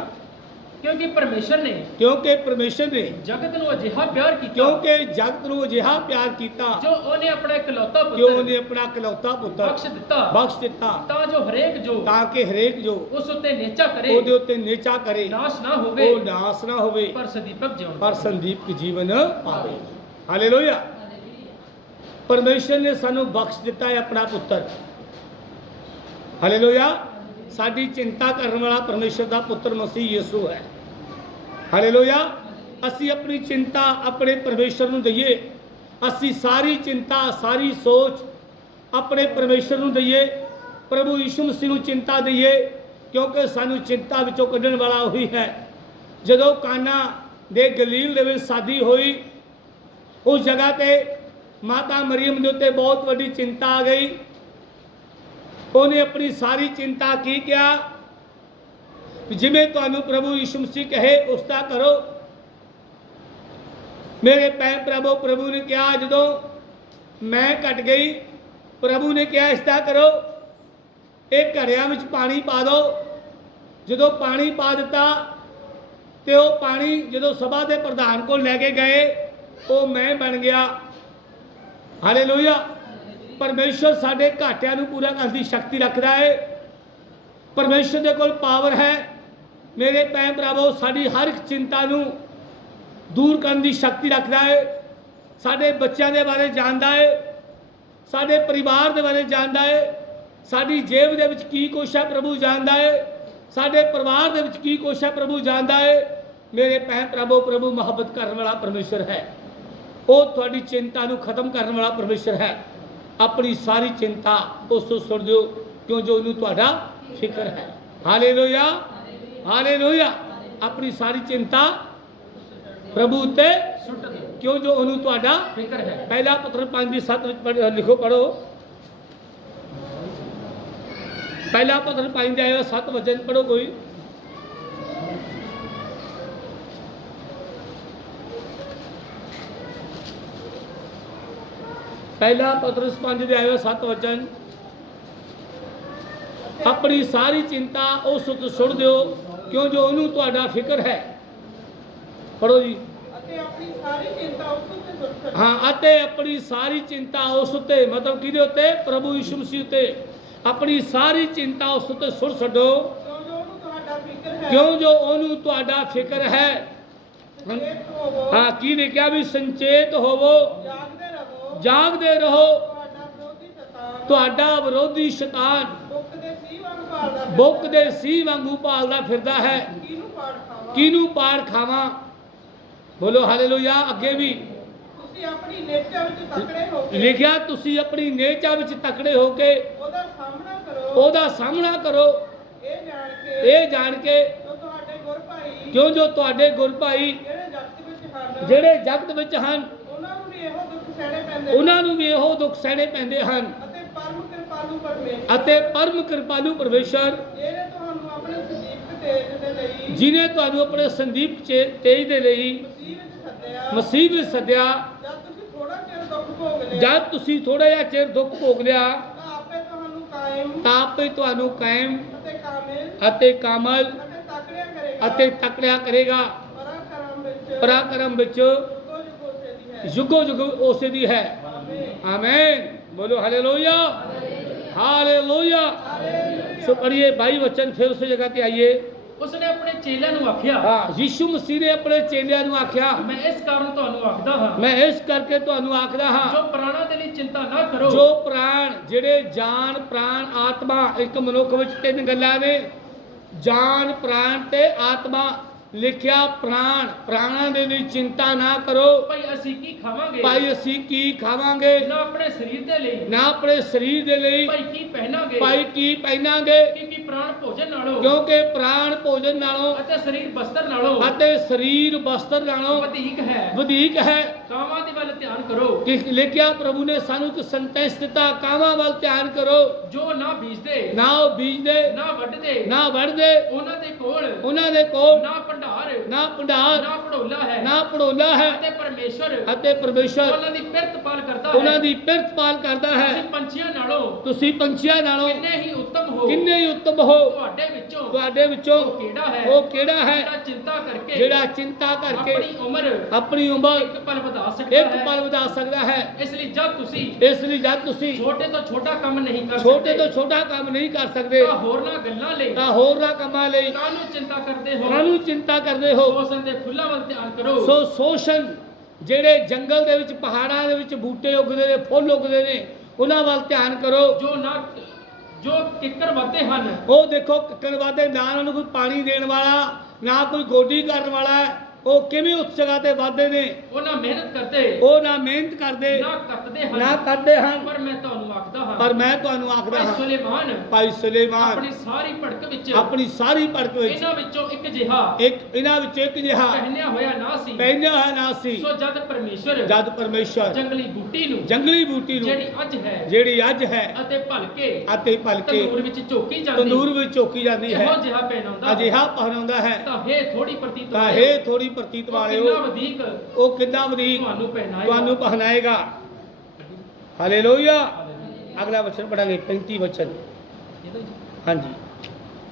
B: ਕਿਉਂਕਿ ਪਰਮੇਸ਼ਰ ਨੇ
A: ਕਿਉਂਕਿ ਪਰਮੇਸ਼ਰ ਨੇ
B: ਜਗਤ ਨੂੰ ਅਜਿਹਾ ਪਿਆਰ ਕੀਤਾ।
A: ਕਿਉਂਕਿ ਜਗਤ ਨੂੰ ਅਜਿਹਾ ਪਿਆਰ ਕੀਤਾ।
B: ਜੋ ਉਹਨੇ ਆਪਣਾ ਇਕਲੌਤਾ ਪੁੱਤਰ
A: ਉਹਨੇ ਆਪਣਾ ਇਕਲੌਤਾ ਪੁੱਤਰ
B: ਬਖਸ਼ ਦਿੱਤਾ।
A: ਬਖਸ਼ ਦਿੱਤਾ।
B: ਤਾਂ ਜੋ ਹਰੇਕ ਜੋ
A: ਤਾਂ ਕਿ ਹਰੇਕ ਜੋ
B: ਉਸ ਉੱਤੇ ਨੇਚਾ ਕਰੇ।
A: ਉਹਦੇ ਉੱਤੇ ਨੇਚਾ ਕਰੇ।
B: ਨਾਸ਼ ਨਾ ਹੋਵੇ।
A: ਉਹ ਨਾਸ ਨਾ ਹੋਵੇ।
B: ਪਰ ਸਦੀਪਕ ਜਿਉਣ
A: ਪਰ ਸੰਦੀਪ ਜੀਵਨ ਪਾਵੇ। ਹਾਲੇਲੂਇਆ ਪਰਮੇਸ਼ਰ ਨੇ ਸਾਨੂੰ ਬਖਸ਼ ਦਿੱਤਾ ਹੈ ਆਪਣਾ ਪੁੱਤਰ। ਹਾਲੇਲੂਇਆ ਸਾਡੀ ਚਿੰਤਾ ਕਰਨ ਵਾਲਾ ਪਰਮੇਸ਼ਰ ਦਾ ਪੁੱਤਰ ਮਸੀਹ ਯਿਸੂ ਹੈ। ਹਾਲੇਲੂਇਆ ਅਸੀਂ ਆਪਣੀ ਚਿੰਤਾ ਆਪਣੇ ਪਰਮੇਸ਼ਰ ਨੂੰ ਦਈਏ। ਅਸੀਂ ਸਾਰੀ ਚਿੰਤਾ, ਸਾਰੀ ਸੋਚ ਆਪਣੇ ਪਰਮੇਸ਼ਰ ਨੂੰ ਦਈਏ। ਪ੍ਰਭੂ ਯਿਸੂ ਮਸੀਹ ਨੂੰ ਚਿੰਤਾ ਦਈਏ, ਕਿਉਂਕਿ ਸਾਨੂੰ ਚਿੰਤਾ ਵਿੱਚੋਂ ਕੱਢਣ ਵਾਲਾ ਉਹੀ ਹੈ। ਜਦੋਂ ਕਾਨਾ ਦੇ ਗਲੀਲ ਦੇ ਵਿੱਚ ਸਾਦੀ ਹੋਈ, ਉਸ ਜਗ੍ਹਾ ਤੇ ਮਾਤਾ ਮਰੀਮ ਦੇ ਉੱਤੇ ਬਹੁਤ ਵੱਡੀ ਚਿੰਤਾ ਆ ਗਈ ਉਹਨੇ ਆਪਣੀ ਸਾਰੀ ਚਿੰਤਾ ਕੀ ਕਿਹਾ ਵੀ ਜਿਵੇਂ ਤੁਹਾਨੂੰ ਪ੍ਰਭੂ ਯਿਸੂ ਮਸੀਹ ਕਹੇ ਉਸ ਦਾ ਕਰੋ ਮੇਰੇ ਪੈ ਪ੍ਰਭੂ ਪ੍ਰਭੂ ਨੇ ਕਿਹਾ ਜਦੋਂ ਮੈਂ ਘਟ ਗਈ ਪ੍ਰਭੂ ਨੇ ਕਿਹਾ ਇਸ ਦਾ ਕਰੋ ਇਹ ਘੜਿਆਂ ਵਿੱਚ ਪਾਣੀ ਪਾ ਦਿਓ ਜਦੋਂ ਪਾਣੀ ਪਾ ਦਿੱਤਾ ਤੇ ਉਹ ਪਾਣੀ ਜਦੋਂ ਸਭਾ ਦੇ ਪ੍ਰਧਾਨ ਕੋਲ ਲੈ ਕੇ ਗਏ ਉਹ ਮੈਂ ਬਣ ਗਿਆ ਹਾਲੇਲੂਇਆ। ਪਰਮੇਸ਼ਰ ਸਾਡੇ ਘਾਟਿਆਂ ਨੂੰ ਪੂਰਾ ਕਰਨ ਦੀ ਸ਼ਕਤੀ ਰੱਖਦਾ ਹੈ ਪਰਮੇਸ਼ਰ ਦੇ ਕੋਲ ਪਾਵਰ ਹੈ। ਮੇਰੇ ਭੈਣ ਭਰਾਵੋ, ਸਾਡੀ ਹਰ ਇੱਕ ਚਿੰਤਾ ਨੂੰ ਦੂਰ ਕਰਨ ਦੀ ਸ਼ਕਤੀ ਰੱਖਦਾ ਹੈ ਸਾਡੇ ਬੱਚਿਆਂ ਦੇ ਬਾਰੇ ਜਾਣਦਾ ਹੈ ਸਾਡੇ ਪਰਿਵਾਰ ਦੇ ਬਾਰੇ ਜਾਣਦਾ ਹੈ ਸਾਡੀ ਜੇਬ ਦੇ ਵਿੱਚ ਕੀ ਕੁਛ ਹੈ ਪ੍ਰਭੂ ਜਾਣਦਾ ਹੈ ਸਾਡੇ ਪਰਿਵਾਰ ਦੇ ਵਿੱਚ ਕੀ ਕੁਛ ਹੈ ਪ੍ਰਭੂ ਜਾਣਦਾ ਹੈ ਮੇਰੇ ਭੈਣ ਪ੍ਰਭੂ ਪ੍ਰਭੂ ਮੁਹੱਬਤ ਕਰਨ ਵਾਲਾ ਪਰਮੇਸ਼ਰ ਹੈ। ਉਹ ਤੁਹਾਡੀ ਚਿੰਤਾ ਨੂੰ ਖਤਮ ਕਰਨ ਵਾਲਾ ਪਰਮੇਸ਼ਰ ਹੈ। ਆਪਣੀ ਸਾਰੀ ਚਿੰਤਾ ਉਸ ਤੋਂ ਸੁੱਟ ਦਿਓ, ਕਿਉਂ ਜੋ ਉਹਨੂੰ ਤੁਹਾਡਾ ਫਿਕਰ ਹੈ। ਹਾਲੇਲੂਇਆ ਹਾਲੇਲੂਇਆ ਆਪਣੀ ਸਾਰੀ ਚਿੰਤਾ ਪ੍ਰਭੂ ਉੱਤੇ
B: ਸੁੱਟ ਦਿਓ।
A: ਕਿਉਂ ਜੋ ਉਹਨੂੰ ਤੁਹਾਡਾ
B: ਫਿਕਰ ਹੈ।
A: ਪਹਿਲਾ ਪੱਤਰ 5 ਦੀ 7 ਵਿੱਚ ਲਿਖੋ ਪੜੋ ਪਹਿਲਾ ਪੱਤਰ 5 ਦੇ ਆਇਆ 7 ਵਚਨ ਪੜੋ ਕੋਈ। ਪਹਿਲਾ ਪੱਤਰ 5 ਦੇ ਆਇਆ 7 ਵਚਨ। ਆਪਣੀ ਸਾਰੀ ਚਿੰਤਾ ਉਸ ਉੱਤੇ ਸੁੱਟ ਦਿਓ ਕਿਉਂ ਜੋ ਉਹਨੂੰ ਤੁਹਾਡਾ ਫਿਕਰ ਹੈ। ਪੜੋ ਜੀ।
C: ਅਤੇ ਆਪਣੀ ਸਾਰੀ ਚਿੰਤਾ ਉਸ ਉੱਤੇ ਸੁੱਟ
A: ਹਾਂ ਅਤੇ ਆਪਣੀ ਸਾਰੀ ਚਿੰਤਾ ਉਸ ਉੱਤੇ ਮਤਲਬ ਕਿਹਦੇ ਉੱਤੇ? ਪ੍ਰਭੂ ਯਿਸੂ ਮਸੀਹ ਉੱਤੇ। ਆਪਣੀ ਸਾਰੀ ਚਿੰਤਾ ਉਸ ਉੱਤੇ ਸੁੱਟ ਛੱਡੋ।
C: ਕਿਉਂ ਜੋ ਉਹਨੂੰ ਤੁਹਾਡਾ ਫਿਕਰ ਹੈ।
A: ਕਿਉਂ ਜੋ ਉਹਨੂੰ ਤੁਹਾਡਾ ਫਿਕਰ ਹੈ।
C: ਸੁਚੇਤ ਹੋਵੋ।
A: ਹਾਂ ਕੀ ਨੇ ਕਿਹਾ ਵੀ ਸੰਚੇਤ ਹੋਵੋ?
C: ਜਾਗਦੇ ਰਹੋ। ਤੁਹਾਡਾ ਵਿਰੋਧੀ ਸ਼ੈਤਾਨ। ਬੁੱਕ ਦੇ ਸੀ ਵਾਂਗ ਭਾਲਦਾ ਫਿਰਦਾ। ਹੈ। ਕਿਹਨੂੰ ਪਾੜ ਖਾਵਾ?
A: ਬੋਲੋ ਹਾਲੇਲੂਇਆ ਅੱਗੇ ਵੀ।
C: ਤੁਸੀਂ ਆਪਣੀ ਨੇਚਾ ਵਿੱਚ ਤਕੜੇ ਹੋ ਕੇ।
A: ਲਿਖਿਆ ਤੁਸੀਂ ਆਪਣੀ ਨੇਚਾ ਵਿੱਚ ਤਕੜੇ ਹੋ ਕੇ।
C: ਉਹਦਾ ਸਾਹਮਣਾ ਕਰੋ।
A: ਉਹਦਾ ਸਾਹਮਣਾ ਕਰੋ।
C: ਇਹ ਜਾਣ ਕੇ।
A: ਇਹ ਜਾਣ ਕੇ।
C: ਜੋ ਤੁਹਾਡੇ ਗੁਰ ਭਾਈ।
A: ਕਿਉਂ ਜੋ ਤੁਹਾਡੇ ਗੁਰ ਭਾਈ?
C: ਜਿਹੜੇ ਜਗਤ ਵਿੱਚ ਹਨ।
A: ਜਿਹੜੇ ਜਗਤ ਵਿੱਚ ਹਨ।
C: ਉਹਨਾਂ ਨੂੰ ਵੀ ਇਹੋ ਦੁੱਖ ਸਹਿਣੇ ਪੈਂਦੇ
A: ਉਹਨਾਂ ਨੂੰ ਵੀ ਇਹੋ ਦੁੱਖ ਸਹਿਣੇ ਪੈਂਦੇ ਹਨ।
C: ਅਤੇ ਪਰਮ ਕਿਰਪਾਲੂ ਪਰਮੇਸ਼ਰ।
A: ਅਤੇ ਪਰਮ ਕਿਰਪਾਲੂ ਪਰਮੇਸ਼ਰ
C: ਜਿਹੜੇ ਤੁਹਾਨੂੰ ਆਪਣੇ ਸਦੀਕ ਤੇਜ ਦੇ ਲਈ
A: ਜਿਨੇ ਤੁਹਾਨੂੰ ਆਪਣੇ ਸੰਦੀਪ ਤੇਜ ਦੇ ਲਈ
C: ਮਸੀਹ ਵਿੱਚ ਸੱਦਿਆ ਜਦ ਤੁਸੀਂ ਥੋੜਾ ਚਿਰ ਦੁੱਖ ਭੋਗ ਲਿਆ
A: ਜਦ ਤੁਸੀਂ ਥੋੜਾ ਜਿਹਾ ਚਿਰ ਦੁੱਖ ਭੋਗ ਲਿਆ
C: ਤਾਂ ਆਪੇ ਤੁਹਾਨੂੰ ਕਾਇਮ
A: ਤਾਂ ਆਪੇ ਤੁਹਾਨੂੰ ਕਾਇਮ
C: ਅਤੇ ਕਾਮਿਲ
A: ਅਤੇ ਕਾਮਲ
C: ਅਤੇ ਤਕੜਿਆ ਕਰੇਗਾ।
A: ਅਤੇ ਤਕੜਿਆ ਕਰੇਗਾ।
C: ਪਰਾਕਰਮ ਵਿੱਚ
A: ਪਰਾਕਰਮ ਵਿੱਚ ਯੁਗੋ ਯੁਗ ਉਸੇ ਦੀ ਹੈ।
C: ਆਮੀਨ।
A: ਬੋਲੋ ਹਾਲੇਲੂਇਆ। ਹਾਲੇਲੂਇਆ। ਸੋ ਪੜ੍ਹੀਏ 22 ਵਚਨ ਫਿਰ ਉਸੇ ਜਗ੍ਹਾ ਤੇ ਆਈਏ।
B: ਉਸਨੇ ਆਪਣੇ ਚੇਲਿਆਂ ਨੂੰ ਆਖਿਆ।
A: ਹਾਂ ਯੀਸ਼ੂ ਮਸੀਹ ਨੇ ਆਪਣੇ ਚੇਲਿਆਂ ਨੂੰ ਆਖਿਆ।
B: ਮੈਂ ਇਸ ਕਾਰਨ ਤੁਹਾਨੂੰ ਆਖਦਾ ਹਾਂ।
A: ਮੈਂ ਇਸ ਕਰਕੇ ਤੁਹਾਨੂੰ ਆਖਦਾ ਹਾਂ।
B: ਜੋ ਪ੍ਰਾਣਾਂ ਦੇ ਲਈ ਚਿੰਤਾ ਨਾ ਕਰੋ।
A: ਜੋ ਪ੍ਰਾਣ ਜਿਹੜੇ ਜਾਨ ਪ੍ਰਾਣ ਆਤਮਾ ਇੱਕ ਮਨੁੱਖ ਵਿੱਚ ਤਿੰਨ ਗੱਲਾਂ ਨੇ। ਜਾਨ ਪ੍ਰਾਣ ਤੇ ਆਤਮਾ। ਲਿਖਿਆ ਪ੍ਰਾਣ ਪ੍ਰਾਣਾਂ ਦੇ ਲਈ ਚਿੰਤਾ ਨਾ ਕਰੋ।
B: ਭਾਈ ਅਸੀਂ ਕੀ ਖਾਵਾਂਗੇ?
A: ਭਾਈ ਅਸੀਂ ਕੀ ਖਾਵਾਂਗੇ?
B: ਨਾ ਆਪਣੇ ਸਰੀਰ ਦੇ ਲਈ।
A: ਨਾ ਆਪਣੇ ਸਰੀਰ ਦੇ ਲਈ।
B: ਭਾਈ ਕੀ ਪਹਿਨਾਂਗੇ?
A: ਭਾਈ ਕੀ ਪਹਿਨਾਂਗੇ?
B: ਕਿਉਂਕਿ ਪ੍ਰਾਣ ਭੋਜਨ ਨਾਲੋਂ?
A: ਕਿਉਂਕਿ ਪ੍ਰਾਣ ਭੋਜਨ ਨਾਲੋਂ
B: ਅਤੇ ਸਰੀਰ ਬਸਤਰ ਨਾਲੋਂ?
A: ਅਤੇ ਸਰੀਰ ਬਸਤਰ ਨਾਲੋਂ
B: ਵਧੇਕ ਹੈ।
A: ਵਧੇਕ ਹੈ।
B: ਕਾਮਾਂ ਦੇ ਵੱਲ ਧਿਆਨ ਕਰੋ।
A: ਕਿ ਲਿਖਿਆ ਪ੍ਰਭੂ ਨੇ ਸਾਨੂੰ ਇੱਕ ਸੰਤੇਸ਼ ਦਿੱਤਾ ਕਾਮਾਂ ਵੱਲ ਧਿਆਨ ਕਰੋ।
B: ਜੋ ਨਾ ਬੀਜਦੇ
A: ਨਾ ਉਹ ਬੀਜਦੇ
B: ਨਾ ਵੱਢਦੇ
A: ਨਾ ਵੜਦੇ
B: ਉਹਨਾਂ ਦੇ ਕੋਲ
A: ਉਹਨਾਂ ਦੇ ਕੋਲ
B: ਨਾ ਭੰਡਾਰ
A: ਨਾ ਭੰਡਾਰ
B: ਨਾ ਪੜੋਲਾ ਹੈ।
A: ਨਾ ਪੜੋਲਾ ਹੈ।
B: ਅਤੇ ਪਰਮੇਸ਼ਰ
A: ਅਤੇ ਪਰਮੇਸ਼ਰ
B: ਉਹਨਾਂ ਦੀ ਪਿਰਤ ਪਾਲ ਕਰਦਾ ਹੈ।
A: ਉਹਨਾਂ ਦੀ ਪਿਰਤ ਪਾਲ ਕਰਦਾ
B: ਤੁਸੀਂ
A: ਹੈ
B: ਪੰਛੀਆਂ ਨਾਲੋਂ
A: ਤੁਸੀਂ ਪੰਛੀਆਂ ਨਾਲੋਂ
B: ਕਿੰਨੇ ਹੀ ਉੱਤਮ ਹੋ।
A: ਕਿੰਨੇ ਹੀ ਉੱਤਮ ਹੋ।
B: ਤੁਹਾਡੇ ਵਿੱਚੋਂ
A: ਤੁਹਾਡੇ ਵਿੱਚੋਂ
B: ਉਹ ਕਿਹੜਾ ਹੈ?
A: ਉਹ ਕਿਹੜਾ ਹੈ?
B: ਜਿਹੜਾ ਚਿੰਤਾ ਕਰਕੇ
A: ਜਿਹੜਾ ਚਿੰਤਾ ਕਰਕੇ
B: ਆਪਣੀ ਉਮਰ
A: ਆਪਣੀ ਉਮਰ
B: ਇੱਕ ਪਲ ਵਧਾ ਸਕਦਾ
A: ਇੱਕ ਪਲ ਵਧਾ ਸਕਦਾ ਹੈ।
B: ਇਸ ਲਈ ਜਦ ਤੁਸੀਂ
A: ਇਸ ਲਈ ਜਦ ਤੁਸੀਂ
B: ਛੋਟੇ ਤੋਂ ਛੋਟਾ ਕੰਮ ਨਹੀਂ ਕਰ
A: ਛੋਟੇ ਤੋਂ ਛੋਟਾ ਕੰਮ ਨਹੀਂ ਕਰ ਸਕਦੇ
B: ਤਾਂ ਹੋਰਨਾਂ ਗੱਲਾਂ ਲਈ
A: ਤਾਂ ਹੋਰ ਨਾ ਕੰਮਾਂ ਲਈ
B: ਕਾਹਨੂੰ ਚਿੰਤਾ ਕਰਦੇ ਹੋ।
A: ਕਾਹਨੂੰ ਚਿੰਤਾ ਕਰਦੇ ਹੋ।
B: ਸੋਸਨ ਦੇ ਫੁੱਲਾਂ ਵੱਲ ਧਿਆਨ ਕਰੋ।
A: ਸੋ ਸ਼ੋਸ਼ਣ ਜਿਹੜੇ ਜੰਗਲ ਦੇ ਵਿੱਚ ਪਹਾੜਾਂ ਦੇ ਵਿੱਚ ਬੂਟੇ ਉੱਗਦੇ ਨੇ ਫੁੱਲ ਉੱਗਦੇ ਨੇ ਉਹਨਾਂ ਵੱਲ ਧਿਆਨ ਕਰੋ।
B: ਜੋ ਨਾ ਜੋ ਕਿੱਕਰ ਵੱਧਦੇ ਹਨ।
A: ਉਹ ਦੇਖੋ ਕਿੱਕਣ ਵਾਦੇ ਨਾ ਉਹਨਾਂ ਨੂੰ ਕੋਈ ਪਾਣੀ ਦੇਣ ਵਾਲਾ ਨਾ ਕੋਈ ਗੋਡੀ ਕਰਨ ਵਾਲਾ। ਉਹ ਕਿਵੇਂ ਉਸ ਜਗ੍ਹਾ ਤੇ ਵਾਦੇ ਨੇ?
B: ਉਹ ਨਾ ਮਿਹਨਤ ਕਰਦੇ।
A: ਉਹ ਨਾ ਮਿਹਨਤ ਕਰਦੇ।
B: ਨਾ ਕੱਟਦੇ ਹਨ।
A: ਨਾ ਕਰਦੇ ਹਨ।
B: ਪਰ ਮੈਂ ਤੁਹਾਨੂੰ ਆਖਦਾ ਹਾਂ
A: ਪਰ ਮੈਂ ਤੁਹਾਨੂੰ ਆਖਦਾ ਹਾਂ
B: ਸੁਲੇਮਾਨ
A: ਭਾਈ ਸੁਲੇਮਾਨ
B: ਆਪਣੀ ਸਾਰੀ ਭੜਕ ਵਿੱਚ
A: ਆਪਣੀ ਸਾਰੀ ਪੜਕ ਵਿੱਚ
B: ਇਹਨਾਂ ਵਿੱਚੋਂ ਇੱਕ ਜਿਹਾ
A: ਇੱਕ ਇਹਨਾਂ ਵਿੱਚ ਇੱਕ ਜਿਹਾ
B: ਪਹਿਨਿਆ ਹੋਇਆ ਨਾ ਸੀ।
A: ਪਹਿਨਿਆ ਹੋਇਆ ਨਾ ਸੀ।
B: ਸੋ ਜਦ ਪਰਮੇਸ਼ਰ
A: ਜਦ ਪਰਮੇਸ਼ਰ
B: ਜੰਗਲੀ ਬੂਟੀ ਨੂੰ
A: ਜੰਗਲੀ ਬੂਟੀ ਨੂੰ
B: ਜਿਹੜੀ ਅੱਜ ਹੈ
A: ਜਿਹੜੀ ਅੱਜ ਹੈ
B: ਅਤੇ ਭਲਕੇ
A: ਅਤੇ ਭਲਕੇ
B: ਤੰਦੂਰ ਵਿੱਚ ਝੋਕੀ ਜਾਂਦੀ
A: ਤੰਦੂਰ ਵਿੱਚ ਚੋਕੀ ਜਾਂਦੀ ਹੈ।
B: ਇਹੋ ਜਿਹਾ ਪਹਿਨਾਉਂਦਾ
A: ਅਜਿਹਾ ਪਹਿਨਾਉਂਦਾ ਹੈ।
B: ਤਾਂ ਹੈ ਥੋੜੀ ਪ੍ਰਤੀਤ
A: ਤਾਂ। ਇਹ ਥੋੜੀ ਪ੍ਰਤੀਤ
B: ਉਹ
A: ਵਾਲਿਓ
B: ਕਿੰਨਾ ਵਧੇਕ
A: ਉਹ ਕਿੰਨਾ ਵਧੇਕ
B: ਤੁਹਾਨੂੰ ਪਹਿਨਾਏਗਾ।
A: ਤੁਹਾਨੂੰ ਪਹਿਨਾਏਗਾ। ਹਾਲੇਲੂਇਆ। ਅਗਲਾ ਵਚਨ ਪੜਾਂਗੇ 35 ਵਚਨ। ਹਾਂਜੀ।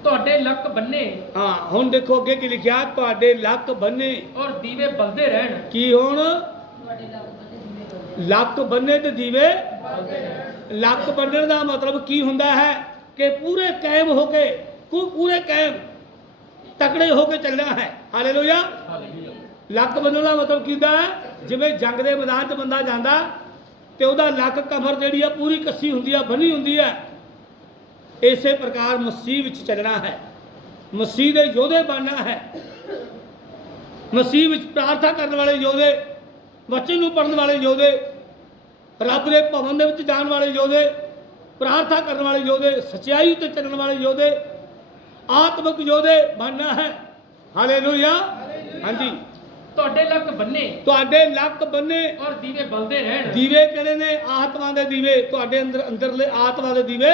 B: ਤੁਹਾਡੇ ਲੱਕ ਬੰਨੇ।
A: ਹਾਂ ਹੁਣ ਦੇਖੋ ਅੱਗੇ ਕੀ ਲਿਖਿਆ ਤੁਹਾਡੇ ਲੱਕ ਬੰਨੇ।
B: ਔਰ ਦੀਵੇ ਬਲਦੇ ਰਹਿਣ।
A: ਕੀ ਹੁਣ? ਲੱਕ ਬੰਨੇ ਤੇ ਦੀਵੇ ਲੱਕ ਬੰਨਣ ਦਾ ਮਤਲਬ ਕੀ ਹੁੰਦਾ ਹੈ? ਕਿ ਪੂਰੇ ਕਾਇਮ ਹੋ ਕੇ ਕੋ ਪੂਰੇ ਕਾਇਮ ਤਕੜੇ ਹੋ ਕੇ ਚੱਲਣਾ ਹੈ। ਹਾਲੇਲੂਇਆ। ਲੱਕ ਬੰਨਣ ਦਾ ਮਤਲਬ ਕੀ ਹੁੰਦਾ ਹੈ? ਜਿਵੇਂ ਜੰਗ ਦੇ ਮੈਦਾਨ 'ਚ ਬੰਦਾ ਜਾਂਦਾ ਤੇ ਉਹਦਾ ਲੱਕ ਕਮਰ ਜਿਹੜੀ ਆ ਪੂਰੀ ਕੱਸੀ ਹੁੰਦੀ ਆ ਬੰਨੀ ਹੁੰਦੀ ਹੈ ਇਸੇ ਪ੍ਰਕਾਰ ਮਸੀਹ ਵਿੱਚ ਚੱਲਣਾ ਹੈ। ਮਸੀਹ ਦੇ ਯੋਧੇ ਬਣਨਾ ਹੈ। ਮਸੀਹ ਵਿੱਚ ਪ੍ਰਾਰਥਨਾ ਕਰਨ ਵਾਲੇ ਯੋਧੇ ਵਚਨ ਨੂੰ ਪੜਨ ਵਾਲੇ ਯੋਧੇ ਰੱਬ ਦੇ ਭਵਨ ਦੇ ਵਿੱਚ ਜਾਣ ਵਾਲੇ ਯੋਧੇ ਪ੍ਰਾਰਥਨਾ ਕਰਨ ਵਾਲੇ ਯੋਧੇ ਸਚਾਈ ਤੇ ਚੱਲਣ ਵਾਲੇ ਯੋਧੇ ਆਤਮਿਕ ਯੋਧੇ ਬਣਨਾ ਹੈ। ਹਾਲੇਲੂਇਆ ਹਾਂਜੀ।
B: ਤੁਹਾਡੇ ਲੱਕ ਬੰਨੇ।
A: ਤੁਹਾਡੇ ਲੱਕ ਬੰਨੇ।
B: ਔਰ ਦੀਵੇ ਬਲਦੇ ਰਹਿਣ।
A: ਦੀਵੇ ਕਿਹੜੇ ਨੇ? ਆਤਮਾ ਦੇ ਦੀਵੇ। ਤੁਹਾਡੇ ਅੰਦਰ ਅੰਦਰਲੇ ਆਤਮਾ ਦੇ ਦੀਵੇ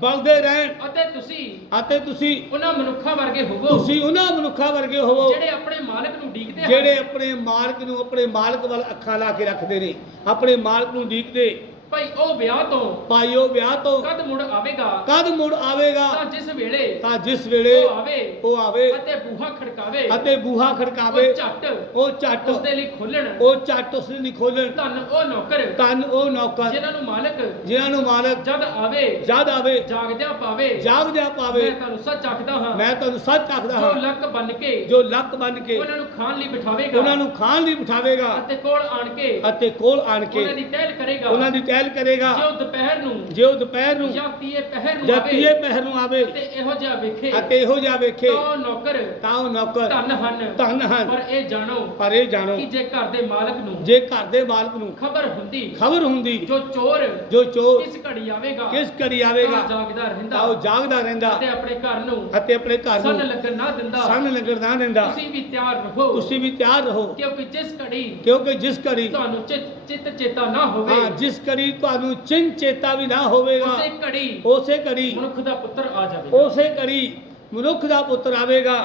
A: ਬਲਦੇ ਰਹਿਣ।
B: ਅਤੇ ਤੁਸੀਂ
A: ਅਤੇ ਤੁਸੀਂ
B: ਉਹਨਾਂ ਮਨੁੱਖਾਂ ਵਰਗੇ ਹੋਵੋ।
A: ਤੁਸੀਂ ਉਹਨਾਂ ਮਨੁੱਖਾਂ ਵਰਗੇ ਹੋਵੋ।
B: ਜਿਹੜੇ ਆਪਣੇ ਮਾਲਕ ਨੂੰ ਡੀਕਦੇ ਹਨ।
A: ਜਿਹੜੇ ਆਪਣੇ ਮਾਲਕ ਨੂੰ ਆਪਣੇ ਮਾਲਕ ਵੱਲ ਅੱਖਾਂ ਲਾ ਕੇ ਰੱਖਦੇ ਨੇ। ਆਪਣੇ ਮਾਲਕ ਨੂੰ ਡੀਕਦੇ
B: ਭਾਈ ਉਹ ਵਿਆਹ ਤੋਂ।
A: ਪਾਇਓ ਵਿਆਹ ਤੋਂ।
B: ਕਦ ਮੁੜ ਆਵੇਗਾ?
A: ਕਦ ਮੁੜ ਆਵੇਗਾ?
B: ਤਾਂ ਜਿਸ ਵੇਲੇ
A: ਤਾਂ ਜਿਸ ਵੇਲੇ
B: ਉਹ ਆਵੇ।
A: ਉਹ ਆਵੇ।
B: ਅਤੇ ਬੂਹਾ ਖੜਕਾਵੇ।
A: ਅਤੇ ਬੂਹਾ ਖੜਕਾਵੇ।
B: ਉਹ ਝੱਟ।
A: ਉਹ ਝੱਟ।
B: ਉਸ ਦੇ ਲਈ ਖੋਲਣ
A: ਉਹ ਝੱਟ ਉਸ ਨੂੰ ਖੋਲਣ
B: ਧੰਨ ਉਹ ਨੌਕਰ।
A: ਤਨ ਉਹ ਨੌਕਰ।
B: ਜਿਨ੍ਹਾਂ ਨੂੰ ਮਾਲਕ।
A: ਜਿਨ੍ਹਾਂ ਨੂੰ ਮਾਲਕ।
B: ਜਦ ਆਵੇ।
A: ਜਦ ਆਵੇ।
B: ਜਾਗਦਿਆਂ ਪਾਵੇ।
A: ਜਾਗ ਜਾ ਪਾਵੇ।
B: ਮੈਂ ਤੁਹਾਨੂੰ ਸੱਚ ਆਖਦਾ ਹਾਂ।
A: ਮੈਂ ਤੁਹਾਨੂੰ ਸੱਚ ਆਖਦਾ
B: ਜੋ
A: ਹਾਂ।
B: ਲੱਕ ਬੰਨ ਕੇ।
A: ਜੋ ਲੱਕ ਬਨ ਕੇ।
B: ਉਹਨਾਂ ਨੂੰ ਖਾਣ ਲਈ ਬਿਠਾਵੇਗਾ।
A: ਉਹਨਾਂ ਨੂੰ ਖਾਣ ਲਈ ਬਿਠਾਵੇਗਾ।
B: ਅਤੇ ਕੋਲ ਆਣ ਕੇ।
A: ਅਤੇ ਕੋਲ ਆਣ ਕੇ।
B: ਉਹਨਾਂ ਦੀ ਟਹਿਲ ਕਰੇਗਾ।
A: ਉਹਨਾਂ ਦੀ ਟਹਿਲ ਕਰੇਗਾ।
B: ਜੋ ਦੁਪਹਿਰ ਨੂੰ
A: ਜੇ ਉਹ ਦੁਪਹਿਰ ਨੂੰ
B: ਜਾਂ ਤੀਏ ਪਹਿਰ ਨੂੰ
A: ਜਾਂ
B: ਆਵੇ
A: ਤੀਏ ਪਹਿਰ ਨੂੰ ਆਵੇ
B: ਤੇ ਇਹੋ ਜਿਹਾ ਵੇਖੇ
A: ਅਤੇ ਇਹੋ ਜਿਹਾ ਵੇਖੇ
B: ਤਾਂ ਉਹ ਨੌਕਰ
A: ਤਾਂ ਉਹ ਨੌਕਰ
B: ਧੰਨ ਹਨ।
A: ਧੰਨ ਹਨ।
B: ਪਰ ਇਹ ਜਾਣੋ
A: ਪਰ ਇਹ ਜਾਣੋ
B: ਕਿ ਜੇ ਘਰ ਦੇ ਮਾਲਕ ਨੂੰ
A: ਜੇ ਘਰ ਦੇ ਮਾਲਕ ਨੂੰ
B: ਖਬਰ ਹੁੰਦੀ
A: ਖਬਰ ਹੁੰਦੀ
B: ਜੋ ਚੋਰ
A: ਜੋ ਚੋਰ
B: ਕਿਸ ਘੜੀ ਆਵੇਗਾ
A: ਕਿਸ ਘੜੀ
B: ਤਾਂ
A: ਆਵੇਗਾ
B: ਜਾਗਦਾ ਰਹਿੰਦਾ।
A: ਤਾਂ ਉਹ ਜਾਗਦਾ ਰਹਿੰਦਾ।
B: ਅਤੇ ਆਪਣੇ ਘਰ ਨੂੰ
A: ਅਤੇ ਆਪਣੇ ਘਰ
B: ਸੰਨ
A: ਨੂੰ
B: ਲੱਗਣ ਨਾ ਦਿੰਦਾ।
A: ਸੰਨ ਲੱਗਣ ਨਾ ਦਿੰਦਾ।
B: ਤੁਸੀਂ ਵੀ ਤਿਆਰ ਰਹੋ।
A: ਤੁਸੀਂ ਵੀ ਤਿਆਰ ਰਹੋ।
B: ਕਿਉਂਕਿ ਜਿਸ ਘੜੀ
A: ਕਿਉਂਕਿ ਜਿਸ ਘੜੀ
B: ਤੁਹਾਨੂੰ ਚਿ- ਚਿੱਤ ਚੇਤਾ ਨਾ ਹੋਵੇ।
A: ਹਾਂ ਜਿਸ ਘੜੀ ਤੁਹਾਨੂੰ ਚਿੰਨ ਚੇਤਾ ਵੀ ਨਾ ਹੋਵੇਗਾ।
B: ਉਸੇ ਘੜੀ
A: ਉਸੇ ਘੜੀ
B: ਮਨੁੱਖ ਦਾ ਪੁੱਤਰ ਆ ਜਾਵੇਗਾ।
A: ਉਸੇ ਘੜੀ ਮਨੁੱਖ ਦਾ ਪੁੱਤਰ ਆਵੇਗਾ।